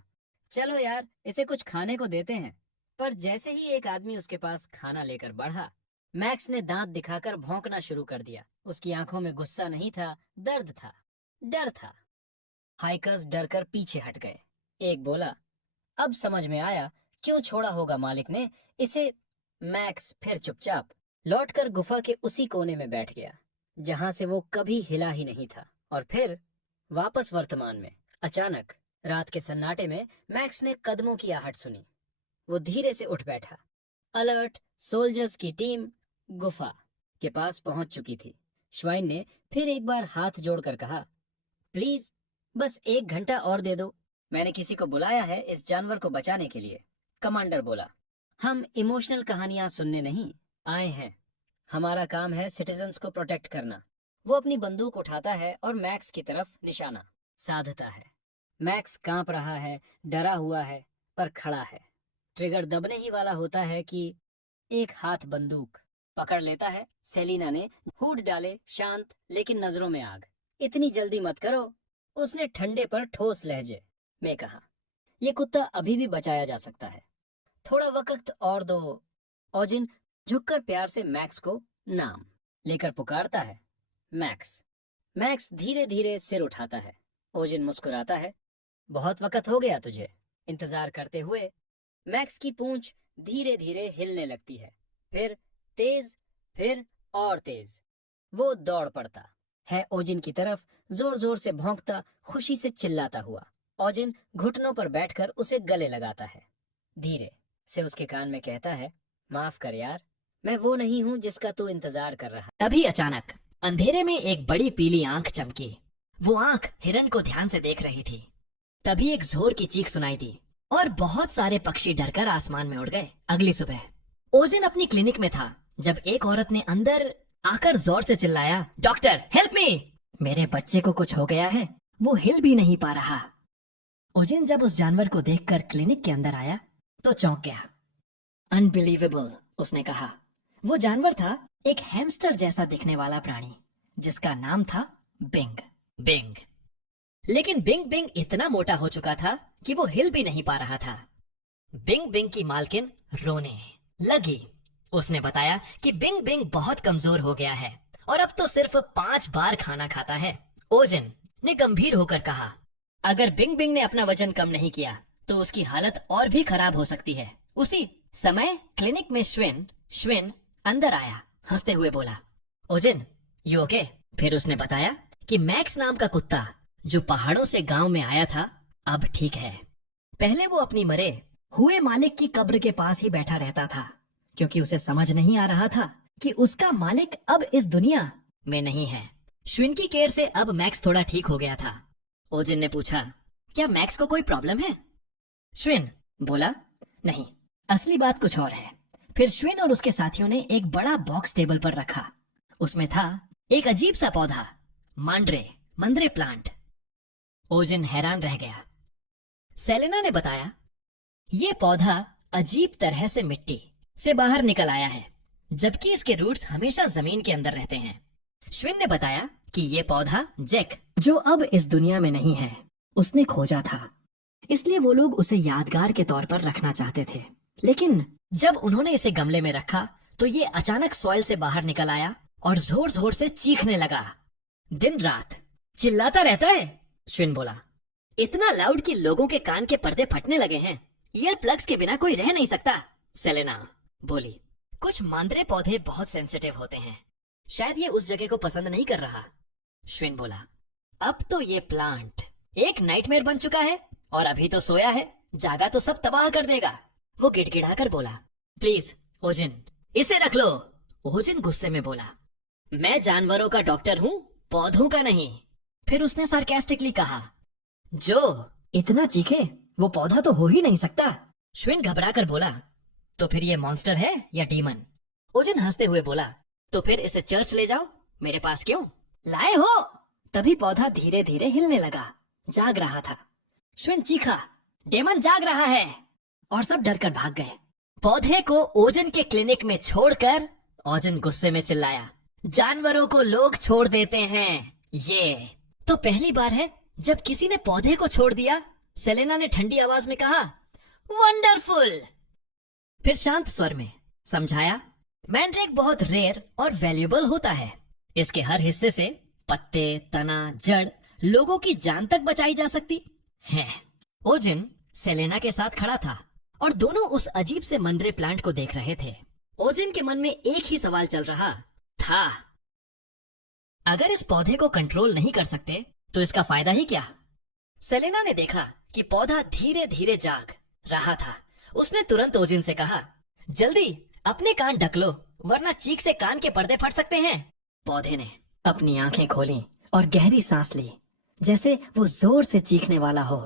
चलो यार, इसे कुछ खाने को देते हैं। पर जैसे ही एक आदमी उसके पास खाना लेकर बढ़ा, मैक्स ने दांत दिखाकर भौंकना शुरू कर दिया। उसकी आंखों में गुस्सा नहीं था, दर्द था, डर था। हाइकर्स डरकर पीछे हट गए। एक बोला, अब समझ में आया क्यों छोड़ा होगा मालिक ने इसे। मैक्स फिर चुपचाप लौटकर गुफा के उसी कोने में बैठ गया जहां से वो कभी हिला ही नहीं था। और फिर वापस वर्तमान में। अचानक रात के सन्नाटे में मैक्स ने कदमों की आहट सुनी। वो धीरे से उठ बैठा। अलर्ट सोल्जर्स की टीम गुफा के पास पहुंच चुकी थी। श्वाइन ने फिर एक बार हाथ जोड़कर कहा, प्लीज बस 1 घंटा और दे दो। मैंने किसी को बुलाया है इस जानवर को बचाने के लिए, कमांडर बोला। हम इमोशनल कहानियां सुनने नहीं आए हैं, हमारा काम है सिटीजन्स को प्रोटेक्ट करना। वो अपनी बंदूक उठाता है और मैक्स की तरफ निशाना साधता है। मैक्स कांप रहा है, डरा हुआ है, पर खड़ा है। ट्रिगर दबने ही वाला होता है कि एक हाथ बंदूक पकड़ लेता है। सेलिना ने हूड डाले, शांत लेकिन नजरों में आग। इतनी जल्दी मत करो, उसने ठंडे पर ठोस लहजे में कहा। ये कुत्ता अभी भी बचाया जा सकता है, थोड़ा वक्त और दो। ओजिन झुककर प्यार से मैक्स को नाम लेकर पुकारता है, मैक्स। मैक्स धीरे धीरे सिर उठाता है। ओजिन मुस्कुराता है। बहुत वक्त हो गया तुझे इंतजार करते हुए। मैक्स की पूंछ धीरे धीरे हिलने लगती है, फिर तेज, फिर और तेज। वो दौड़ पड़ता है ओजिन की तरफ, जोर जोर से भौंकता, खुशी से चिल्लाता हुआ। ओजिन घुटनों पर बैठकर उसे गले लगाता है, धीरे से उसके कान में कहता है, माफ कर यार, मैं वो नहीं हूँ जिसका तू इंतजार कर रहा। तभी अचानक अंधेरे में एक बड़ी पीली आंख चमकी। वो आंख हिरन को ध्यान से देख रही थी। तभी एक जोर की चीख सुनाई दी और बहुत सारे पक्षी डरकर आसमान में उड़ गए। अगली सुबह ओजिन अपनी क्लिनिक में था जब एक औरत ने अंदर आकर जोर से चिल्लाया, डॉक्टर हेल्प मी, मेरे बच्चे को कुछ हो गया है, वो हिल भी नहीं पा रहा। ओजिन जब उस जानवर को देखकर क्लिनिक के अंदर आया तो चौंक गया। अनबिलीवेबल, उसने कहा। वो जानवर था एक हैमस्टर जैसा दिखने वाला प्राणी जिसका नाम था बिंग बिंग। लेकिन बिंग बिंग इतना मोटा हो चुका था कि वो हिल भी नहीं पा रहा था। बिंग बिंग की मालकिन रोने लगी। उसने बताया कि बिंग बिंग बहुत कमजोर हो गया है और अब तो सिर्फ 5 बार खाना खाता है। ओजिन ने गंभीर होकर कहा, अगर बिंग बिंग ने अपना वजन कम नहीं किया तो उसकी हालत और भी खराब हो सकती है। उसी समय क्लिनिक में श्विन अंदर आया, हंसते हुए बोला, ओजिन यू ओके? फिर उसने बताया कि मैक्स नाम का कुत्ता जो पहाड़ों से गांव में आया था अब ठीक है। पहले वो अपनी मरे हुए मालिक की कब्र के पास ही बैठा रहता था क्योंकि उसे समझ नहीं आ रहा था कि उसका मालिक अब इस दुनिया में नहीं है। श्विन की केयर से अब मैक्स थोड़ा ठीक हो गया था। ओजिन ने पूछा, क्या मैक्स को कोई प्रॉब्लम है? श्विन बोला, नहीं, असली बात कुछ और है। फिर श्विन और उसके साथियों ने एक बड़ा बॉक्स टेबल पर रखा। उसमें था एक अजीब सा पौधा, मंद्रे प्लांट। ओजिन हैरान रह गया। सेलेना ने बताया, ये पौधा अजीब तरह से मिट्टी से बाहर निकल आया है जबकि इसके रूट्स हमेशा जमीन के अंदर रहते हैं। श्विन ने बताया कि ये पौधा जैक, जो अब इस दुनिया में नहीं है, उसने खोजा था, इसलिए वो लोग उसे यादगार के तौर पर रखना चाहते थे। लेकिन जब उन्होंने इसे गमले में रखा तो ये अचानक सॉइल से बाहर निकल आया और जोर जोर से चीखने लगा। दिन रात चिल्लाता रहता है, श्विन बोला, इतना लाउड कि लोगों के कान के पर्दे फटने लगे हैं। ईयर प्लग्स के बिना कोई रह नहीं सकता। सेलेना बोली, कुछ मांद्रे पौधे बहुत सेंसिटिव होते हैं, शायद ये उस जगह को पसंद नहीं कर रहा। श्विन बोला, अब तो ये प्लांट एक नाइटमेयर बन चुका है और अभी तो सोया है, जागा तो सब तबाह कर देगा। वो गिड़गिड़ाकर बोला, प्लीज ओजिन इसे रख लो। ओजिन गुस्से में बोला, मैं जानवरों का डॉक्टर हूँ, पौधों का नहीं। फिर उसने सार्केस्टिकली कहा, जो इतना चीखे वो पौधा तो हो ही नहीं सकता। श्विन घबरा कर बोला, तो फिर ये मॉन्स्टर है या डीमन? ओजिन हंसते हुए बोला, तो फिर इसे चर्च ले जाओ, मेरे पास क्यों लाए हो? तभी पौधा धीरे धीरे हिलने लगा, जाग रहा था। श्विन चीखा, डेमन जाग रहा है, और सब डरकर भाग गए। पौधे को ओजिन के क्लिनिक में छोड़कर ओजिन गुस्से में चिल्लाया, जानवरों को लोग छोड़ देते हैं, ये तो पहली बार है जब किसी ने पौधे को छोड़ दिया। सेलेना ने ठंडी आवाज में कहा, वंडरफुल। फिर शांत स्वर में समझाया, मैंड्रेक बहुत रेयर और वैल्यूएबल होता है। इसके हर हिस्से से पत्ते, तना, जड़ लोगों की जान तक बचाई जा सकती है। ओजिन सेलेना के साथ खड़ा था और दोनों उस अजीब से मंद्रे प्लांट को देख रहे थे। ओजिन के मन में एक ही सवाल चल रहा था, अगर इस पौधे को कंट्रोल नहीं कर सकते तो इसका फायदा ही क्या? सेलेना ने देखा कि पौधा धीरे धीरे जाग रहा था। उसने तुरंत ओजिन से कहा, जल्दी अपने कान ढक लो वरना चीख से कान के पर्दे फट सकते हैं। पौधे ने अपनी आंखें खोली और गहरी सांस ली, जैसे वो जोर से चीखने वाला हो।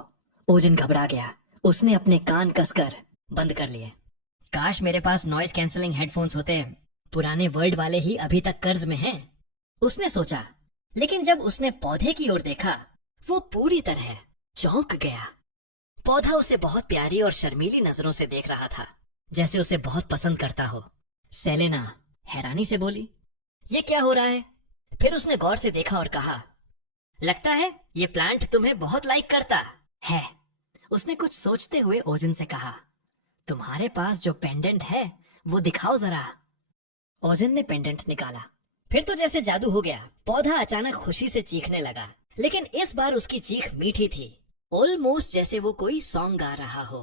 ओजिन घबरा गया। उसने अपने कान कसकर बंद कर लिए। काश मेरे पास नॉइज कैंसलिंग हेडफोन्स होते, पुराने वर्ल्ड वाले ही अभी तक कर्ज में हैं, उसने सोचा। लेकिन जब उसने पौधे की ओर देखा, वो पूरी तरह चौंक गया। पौधा उसे बहुत प्यारी और शर्मीली नजरों से देख रहा था, जैसे उसे बहुत पसंद करता हो। सेलेना हैरानी से बोली, ये क्या हो रहा है? फिर उसने गौर से देखा और कहा, लगता है ये प्लांट तुम्हें बहुत लाइक करता है। उसने कुछ सोचते हुए ओजिन से कहा, तुम्हारे पास जो पेंडेंट है वो दिखाओ जरा। ओजिन ने पेंडेंट निकाला। फिर तो जैसे जादू हो गया, पौधा अचानक खुशी से चीखने लगा। लेकिन इस बार उसकी चीख मीठी थी, ऑलमोस्ट जैसे वो कोई सॉन्ग गा रहा हो।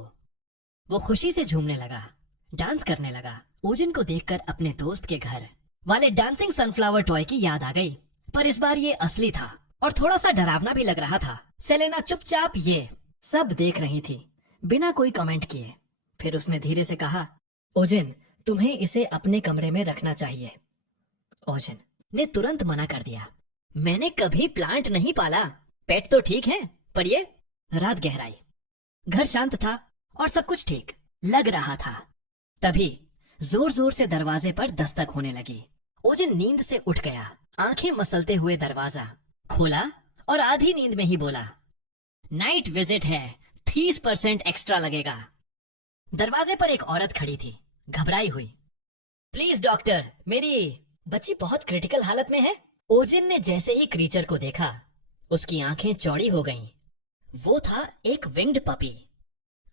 वो खुशी से झूमने लगा, डांस करने लगा। ओजिन को देखकर अपने दोस्त के घर वाले डांसिंग सनफ्लावर टॉय की याद आ गई, पर इस बार ये असली था और थोड़ा सा डरावना भी लग रहा था। सेलेना चुपचाप ये सब देख रही थी, बिना कोई कमेंट किए। फिर उसने धीरे से कहा, ओजिन, तुम्हें इसे अपने कमरे में रखना चाहिए। ओजिन ने तुरंत मना कर दिया, मैंने कभी प्लांट नहीं पाला। पेट तो ठीक है, पर ये। रात गहराई, घर शांत था और सब कुछ ठीक लग रहा था। तभी जोर जोर से दरवाजे पर दस्तक होने लगी। ओजिन नींद से उठ गया, आंखें मसलते हुए दरवाजा खोला और आधी नींद में ही बोला, नाइट विजिट है, 30% एक्स्ट्रा लगेगा। दरवाजे पर एक औरत खड़ी थी, घबराई हुई। प्लीज डॉक्टर, मेरी बच्ची बहुत क्रिटिकल हालत में है। ओजिन ने जैसे ही क्रीचर को देखा, उसकी आंखें चौड़ी हो गईं। वो था एक विंग्ड पपी।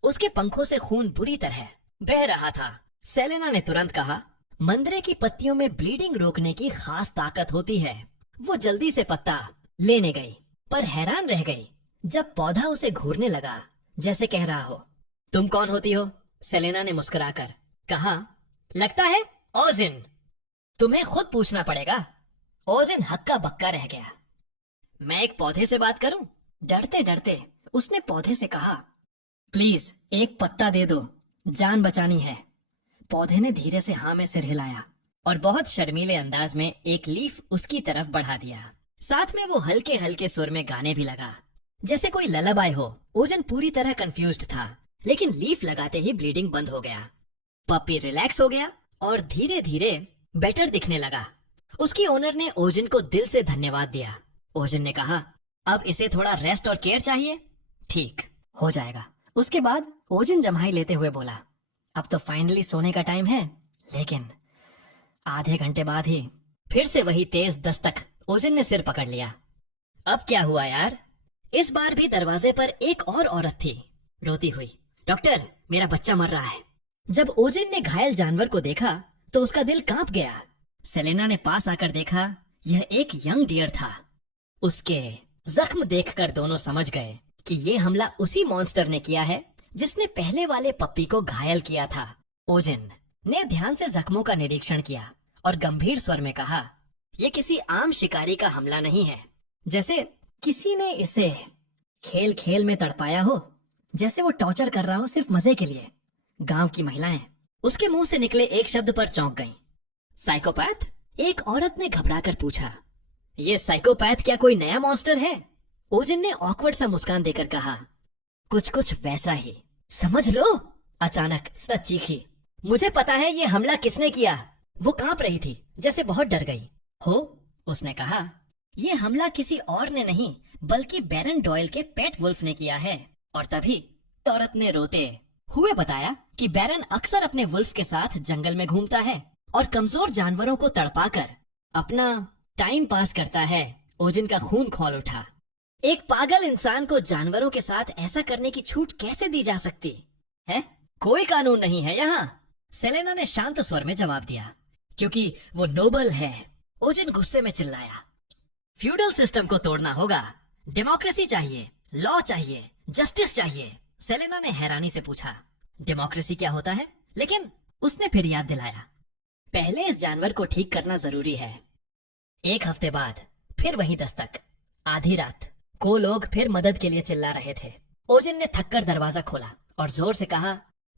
उसके पंखों से खून बुरी तरह बह रहा था। सेलेना ने तुरंत कहा, मंदरे की पत्तियों में ब्लीडिंग रोकने की खास ताकत होती है। वो जल्दी से पत्ता लेने गई, पर हैरान रह गई जब पौधा उसे घूरने लगा, जैसे कह रहा हो, तुम कौन होती हो? सेलेना ने मुस्कुराकर कहा, लगता है ओजिन, तुम्हें खुद पूछना पड़ेगा। ओजिन हक्का बक्का रह गया। मैं एक पौधे से बात करूं? डरते डरते उसने पौधे से कहा, प्लीज एक पत्ता दे दो, जान बचानी है। पौधे ने धीरे से हाँ में सिर हिलाया और बहुत शर्मीले अंदाज में एक लीफ उसकी तरफ बढ़ा दिया। साथ में वो हल्के हल्के सुर में गाने भी लगा, जैसे कोई ललाबाई हो। ओजिन पूरी तरह कंफ्यूज्ड था, लेकिन लीफ लगाते ही ब्लीडिंग बंद हो गया। पपी रिलैक्स हो गया और धीरे धीरे बेटर दिखने लगा। उसकी ओनर ने ओजिन को दिल से धन्यवाद दिया। ओजिन ने कहा, अब इसे थोड़ा रेस्ट और केयर चाहिए, ठीक हो जाएगा। उसके बाद ओजिन जम्हाई लेते हुए बोला, अब तो फाइनली सोने का टाइम है। लेकिन आधे घंटे बाद ही फिर से वही तेज दस्तक। ओजिन ने सिर पकड़ लिया। अब क्या हुआ यार? इस बार भी दरवाजे पर एक और औरत थी, रोती हुई, डॉक्टर, मेरा बच्चा मर रहा है। जब ओजिन ने घायल जानवर को देखा तो उसका दिल कांप गया। सेलेना ने पास आकर देखा, यह एक यंग डियर था। उसके जख्म देखकर दोनों समझ गए कि ये हमला उसी मॉन्स्टर ने किया है जिसने पहले वाले पप्पी को घायल किया था। ओजिन ने ध्यान से जख्मों का निरीक्षण किया और गंभीर स्वर में कहा, यह किसी आम शिकारी का हमला नहीं है, जैसे किसी ने इसे खेल खेल में तड़पाया हो, जैसे वो टॉर्चर कर रहा हो सिर्फ मजे के लिए। गांव की महिलाएं उसके मुंह से निकले एक शब्द पर चौंक गईं। साइकोपैथ? एक औरत ने घबराकर पूछा, ये साइकोपैथ क्या कोई नया मॉन्स्टर है? ओजिन ने ऑकवर्ड सा मुस्कान देकर कहा, कुछ कुछ वैसा ही, समझ लो। अचानक चीखी, मुझे पता है ये हमला किसने किया। वो कांप रही थी, जैसे बहुत डर गई हो। उसने कहा, ये हमला किसी और ने नहीं बल्कि बैरन डॉयल के पेट वुल्फ ने किया है। और तभी औरत ने रोते हुए बताया कि बैरन अक्सर अपने वुल्फ के साथ जंगल में घूमता है और कमजोर जानवरों को तड़पाकर अपना टाइम पास करता है। ओजिन का खून खौल उठा। एक पागल इंसान को जानवरों के साथ ऐसा करने की छूट कैसे दी जा सकती है? कोई कानून नहीं है यहाँ, सेलेना ने शांत स्वर में जवाब दिया, क्योंकि वो नोबल है। ओजिन गुस्से में चिल्लाया, फ्यूडल सिस्टम को तोड़ना होगा, डेमोक्रेसी चाहिए, लॉ चाहिए, जस्टिस चाहिए। सेलेना ने हैरानी से पूछा, डेमोक्रेसी क्या होता है? लेकिन उसने फिर याद दिलाया, पहले इस जानवर को ठीक करना जरूरी है। एक हफ्ते बाद फिर वही दस्तक। आधी रात को लोग फिर मदद के लिए चिल्ला रहे थे। ओजिन ने थककर दरवाजा खोला और जोर से कहा,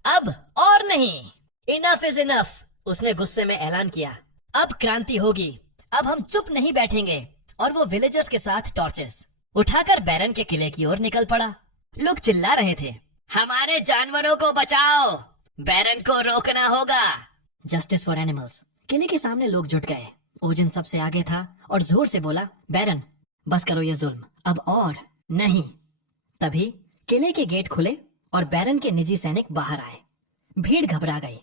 अब और नहीं, इनफ इज इनफ। उसने गुस्से में ऐलान किया, अब क्रांति होगी, अब हम चुप नहीं बैठेंगे। और वो विलेजर्स के साथ टॉर्चेस उठाकर बैरन के किले की ओर निकल पड़ा। लोग चिल्ला रहे थे, हमारे जानवरों को बचाओ, बैरन को रोकना होगा। Justice for animals. किले के सामने लोग जुट गए। ओजिन सबसे आगे था और जोर से बोला, बैरन, बस करो ये जुल्म, अब और नहीं। तभी किले के गेट खुले और बैरन के निजी सैनिक बाहर आए। भीड़ घबरा गई।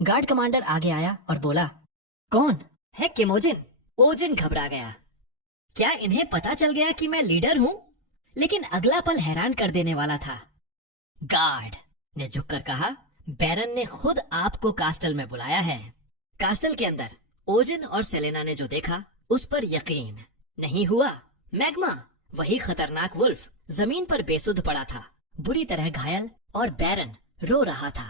गार्ड कमांडर आगे आया और बोला, कौन है किमोजिन? ओजिन घबरा गया। क्या इन्हें पता चल गया कि मैं लीडर हूं? लेकिन अगला पल हैरान कर देने वाला था। गार्ड ने झुककर कहा, बैरन ने खुद आपको कास्टल में बुलाया है। कास्टल के अंदर ओजिन और सेलेना ने जो देखा उस पर यकीन नहीं हुआ। मैग्मा, वही खतरनाक वुल्फ जमीन पर बेसुध पड़ा था, बुरी तरह घायल, और बैरन रो रहा था।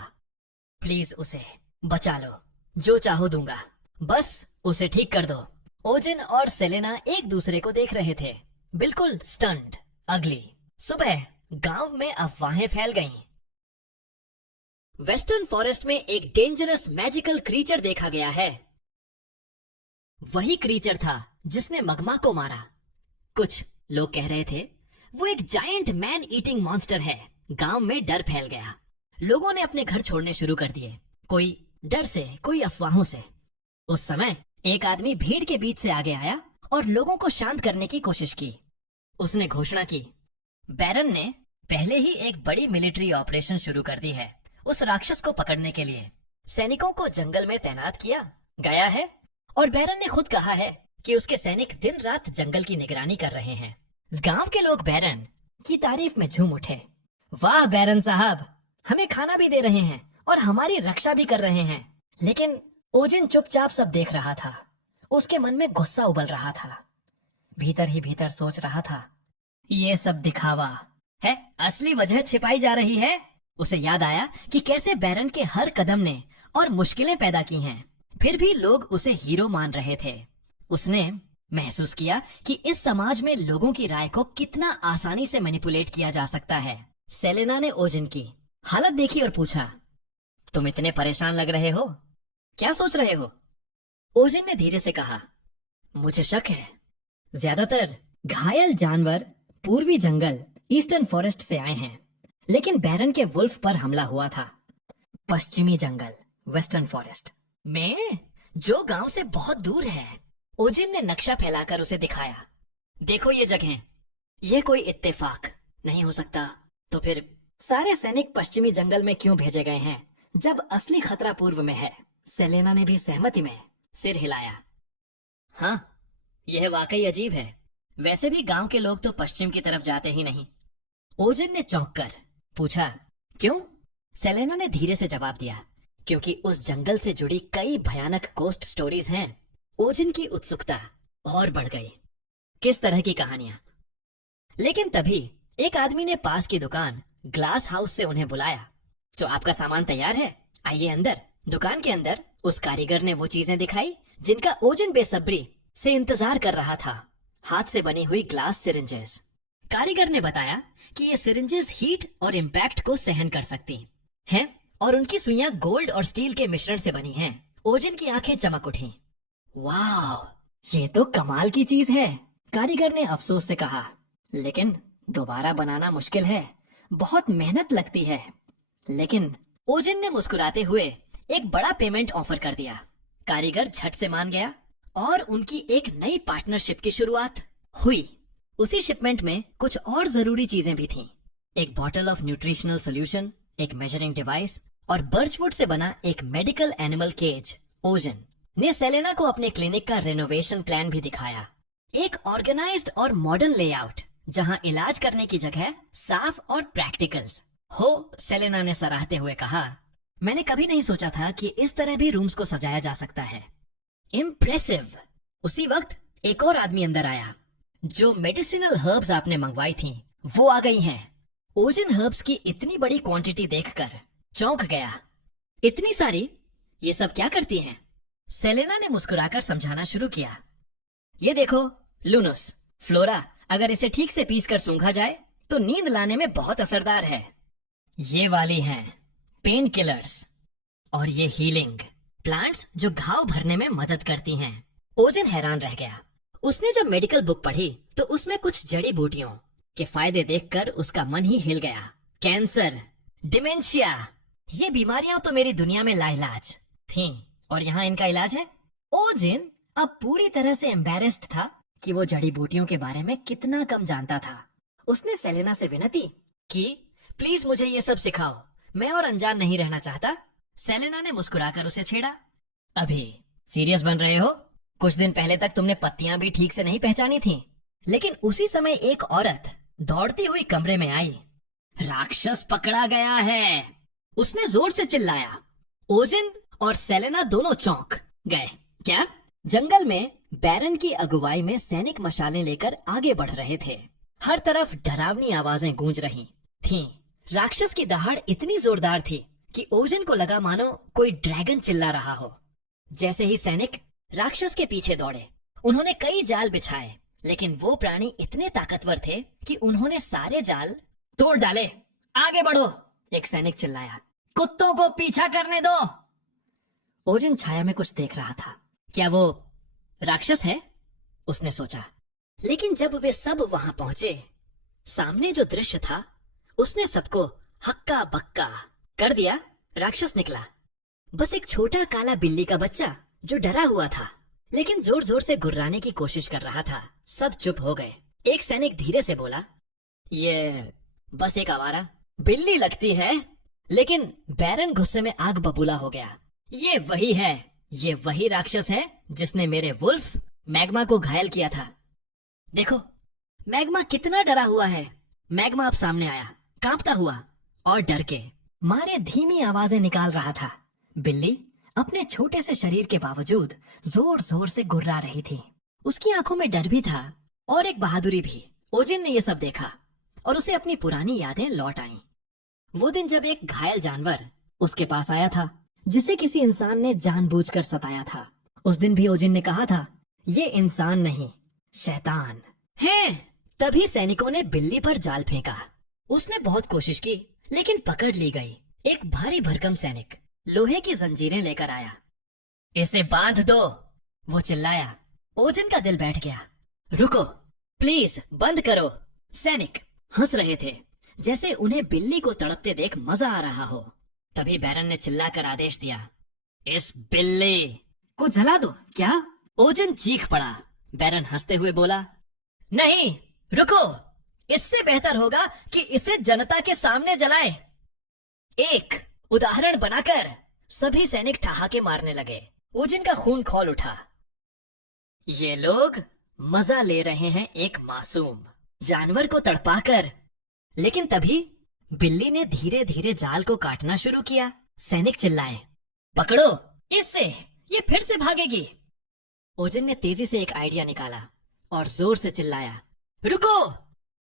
प्लीज उसे बचा लो, जो चाहो दूंगा, बस उसे ठीक कर दो। ओजिन और सेलेना एक दूसरे को देख रहे थे, बिल्कुल स्टन्ड। अगली सुबह गांव में अफवाहें फैल गईं। वेस्टर्न फॉरेस्ट में एक डेंजरस मैजिकल क्रीचर देखा गया है। वही क्रीचर था जिसने मगमा को मारा। कुछ लोग कह रहे थे वो एक जायंट मैन ईटिंग मॉन्स्टर है। गांव में डर फैल गया। लोगों ने अपने घर छोड़ने शुरू कर दिए, कोई डर से, कोई अफवाहों से। उस समय एक आदमी भीड़ के बीच से आगे आया और लोगों को शांत करने की कोशिश की। उसने घोषणा की, बैरन ने पहले ही एक बड़ी मिलिट्री ऑपरेशन शुरू कर दी है उस राक्षस को पकड़ने के लिए। सैनिकों को जंगल में तैनात किया गया है और बैरन ने खुद कहा है कि उसके सैनिक दिन रात जंगल की निगरानी कर रहे हैं। गांव के लोग बैरन की तारीफ में झूम उठे। वाह बैरन साहब, हमें खाना भी दे रहे हैं और हमारी रक्षा भी कर रहे हैं। लेकिन ओजिन चुपचाप सब देख रहा था। उसके मन में गुस्सा उबल रहा था। भीतर ही भीतर सोच रहा था, ये सब दिखावा है, असली वजह छिपाई जा रही है। उसे याद आया कि कैसे बैरन के हर कदम ने और मुश्किलें पैदा की हैं, फिर भी लोग उसे हीरो मान रहे थे। उसने महसूस किया कि इस समाज में लोगों की राय को कितना आसानी से मैनिपुलेट किया जा सकता है। सेलेना ने ओजिन की हालत देखी और पूछा, तुम इतने परेशान लग रहे हो, क्या सोच रहे हो? ओजिन ने धीरे से कहा, मुझे शक है, ज्यादातर घायल जानवर पूर्वी जंगल ईस्टर्न फॉरेस्ट से आए हैं, लेकिन बैरन के वुल्फ पर हमला हुआ था पश्चिमी जंगल वेस्टर्न फॉरेस्ट में, जो गांव से बहुत दूर है। ओजिन ने नक्शा फैलाकर उसे दिखाया। देखो ये जगह, ये कोई इत्तेफाक नहीं हो सकता। तो फिर सारे सैनिक पश्चिमी जंगल में क्यों भेजे गए हैं जब असली खतरा पूर्व में है? सेलेना ने भी सहमति में सिर हिलाया। हाँ, यह वाकई अजीब है। वैसे भी गांव के लोग तो पश्चिम की तरफ जाते ही नहीं। ओजिन ने चौंक कर पूछा, क्यों? सेलेना ने धीरे से जवाब दिया, क्योंकि उस जंगल से जुड़ी कई भयानक गोस्ट स्टोरीज हैं। ओजिन की उत्सुकता और बढ़ गई। किस तरह की कहानियां? लेकिन तभी एक आदमी ने पास की दुकान ग्लास हाउस से उन्हें बुलाया। तो आपका सामान तैयार है, आइए अंदर। दुकान के अंदर उस कारीगर ने वो चीजें दिखाई जिनका ओजिन बेसब्री से इंतजार कर रहा था। हाथ से बनी हुई ग्लास सिरिंजेस। कारीगर ने बताया कि ये सिरिंजेस हीट और इम्पैक्ट को सहन कर सकती हैं और उनकी सुइयां गोल्ड और स्टील के मिश्रण से बनी हैं। ओजिन की आंखें चमक उठी। वाह, ये तो कमाल की चीज है, कारीगर ने अफसोस से कहा। लेकिन दोबारा बनाना मुश्किल है, बहुत मेहनत लगती है। लेकिन ओजिन ने मुस्कुराते हुए एक बड़ा पेमेंट ऑफर कर दिया। कारीगर झट से मान गया और उनकी एक नई पार्टनरशिप की शुरुआत हुई। उसी शिपमेंट में कुछ और जरूरी चीजें भी थीं। एक बॉटल ऑफ न्यूट्रिशनल सॉल्यूशन, एक मेजरिंग डिवाइस और बर्चवुड से बना एक मेडिकल एनिमल केज। ओजिन ने सेलेना को अपने क्लिनिक का रेनोवेशन प्लान भी दिखाया। एक ऑर्गेनाइज्ड और मॉडर्न लेआउट जहां इलाज करने की जगह साफ और प्रैक्टिकल्स हो। सेलेना ने सराहते हुए कहा, मैंने कभी नहीं सोचा था कि इस तरह भी रूम्स को सजाया जा सकता है। इम्प्रेसिव। उसी वक्त एक और आदमी अंदर आया। जो मेडिसिनल हर्ब्स आपने मंगवाई थी वो आ गई हैं। ओजिन हर्ब्स की इतनी बड़ी क्वांटिटी देखकर चौंक गया। इतनी सारी? ये सब क्या करती हैं? सेलेना ने मुस्कुराकर समझाना शुरू किया। ये देखो, लूनोस फ्लोरा, अगर इसे ठीक से पीसकर सूंघा जाए तो नींद लाने में बहुत असरदार है। ये वाली हैं पेन किलर्स और ये हीलिंग प्लांट्स जो घाव भरने में मदद करती हैं। ओजिन हैरान रह गया। उसने जब मेडिकल बुक पढ़ी तो उसमें कुछ जड़ी बूटियों के फायदे देखकर उसका मन ही हिल गया। कैंसर, डिमेंशिया, ये बीमारियां तो मेरी दुनिया में लाइलाज थीं और यहाँ इनका इलाज है। ओजिन अब पूरी तरह से एम्बैरेस्ड था कि वो जड़ी बूटियों के बारे में कितना कम जानता था। उसने सेलेना से विनती की, प्लीज मुझे ये सब सिखाओ, मैं और अनजान नहीं रहना चाहता। सेलेना ने मुस्कुराकर उसे छेड़ा। अभी सीरियस बन रहे हो? कुछ दिन पहले तक तुमने पत्तियां भी ठीक से नहीं पहचानी थी। लेकिन उसी समय एक औरत दौड़ती हुई कमरे में आई। राक्षस पकड़ा गया है, उसने जोर से चिल्लाया। ओजिन और सेलेना दोनों चौंक गए। क्या? जंगल में बैरन की अगुवाई में सैनिक मशालें लेकर आगे बढ़ रहे थे। हर तरफ डरावनी आवाजें गूंज रही थीं। राक्षस की दहाड़ इतनी जोरदार थी कि ओजन को लगा मानो कोई ड्रैगन चिल्ला रहा हो। जैसे ही सैनिक राक्षस के पीछे दौड़े, उन्होंने कई जाल बिछाए, लेकिन वो प्राणी इतने ताकतवर थे कि उन्होंने सारे जाल तोड़ डाले। आगे बढ़ो, एक सैनिक चिल्लाया, कुत्तों को पीछा करने दो। ओजन छाया में कुछ देख रहा था। क्या वो राक्षस है? उसने सोचा। लेकिन जब वे सब वहां पहुंचे, सामने जो दृश्य था उसने सबको हक्का बक्का कर दिया। राक्षस निकला, बस एक छोटा काला बिल्ली का बच्चा जो डरा हुआ था लेकिन जोर जोर से गुर्राने की कोशिश कर रहा था। सब चुप हो गए। एक सैनिक धीरे से बोला, ये बस एक आवारा बिल्ली लगती है। लेकिन बैरन गुस्से में आग बबूला हो गया। ये वही है, ये वही राक्षस है जिसने मेरे वुल्फ मैग्मा को घायल किया था। देखो मैग्मा कितना डरा हुआ है। मैग्मा अब सामने आया, कांपता हुआ और डर के मारे धीमी आवाजें निकाल रहा था। बिल्ली अपने छोटे से शरीर के बावजूद जोर जोर से गुर्रा रही थी। उसकी आंखों में डर भी था और एक बहादुरी भी। ओजिन ने यह सब देखा और उसे अपनी पुरानी यादें लौट आईं। वो दिन जब एक घायल जानवर उसके पास आया था जिसे किसी इंसान ने जानबूझकर सताया था। उस दिन भी ओजिन ने कहा था, ये इंसान नहीं, शैतान है। तभी सैनिकों ने बिल्ली पर जाल फेंका। उसने बहुत कोशिश की लेकिन पकड़ ली गई। एक भारी भरकम सैनिक लोहे की जंजीरें लेकर आया। इसे बांध दो, वो चिल्लाया। ओजिन का दिल बैठ गया। रुको, प्लीज बंद करो। सैनिक हंस रहे थे जैसे उन्हें बिल्ली को तड़पते देख मजा आ रहा हो। तभी बैरन ने चिल्लाकर आदेश दिया, इस बिल्ली को जला दो। क्या? ओजन चीख पड़ा। बैरन हंसते हुए बोला, नहीं रुको, इससे बेहतर होगा कि इसे जनता के सामने जलाए। एक उदाहरण बनाकर सभी सैनिक ठहाके मारने लगे। ओजन का खून खौल उठा। ये लोग मजा ले रहे हैं एक मासूम जानवर को तड़पाकर। लेकिन तभी बिल्ली ने धीरे धीरे जाल को काटना शुरू किया। सैनिक चिल्लाए, पकड़ो इससे, ये फिर से भागेगी। ओजन ने तेजी से एक आइडिया निकाला और जोर से चिल्लाया, रुको,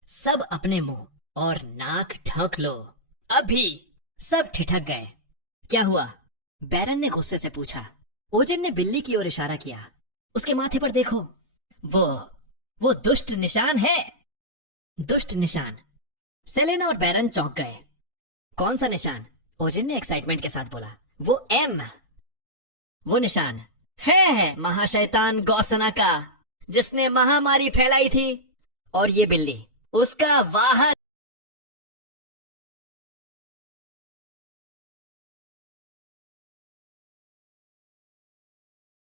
सब अपने मुंह और नाक ढक लो अभी। सब ठिठक गए। क्या हुआ? बैरन ने गुस्से से पूछा। ओजन ने बिल्ली की ओर इशारा किया। उसके माथे पर देखो, वो दुष्ट निशान है। दुष्ट निशान। सेलेना और बैरन चौंक गए। कौन सा निशान? ओजन ने एक्साइटमेंट के साथ बोला। वो एम। वो निशान है महाशैतान गौसना का, जिसने महामारी फैलाई थी। और ये बिल्ली उसका वाहक।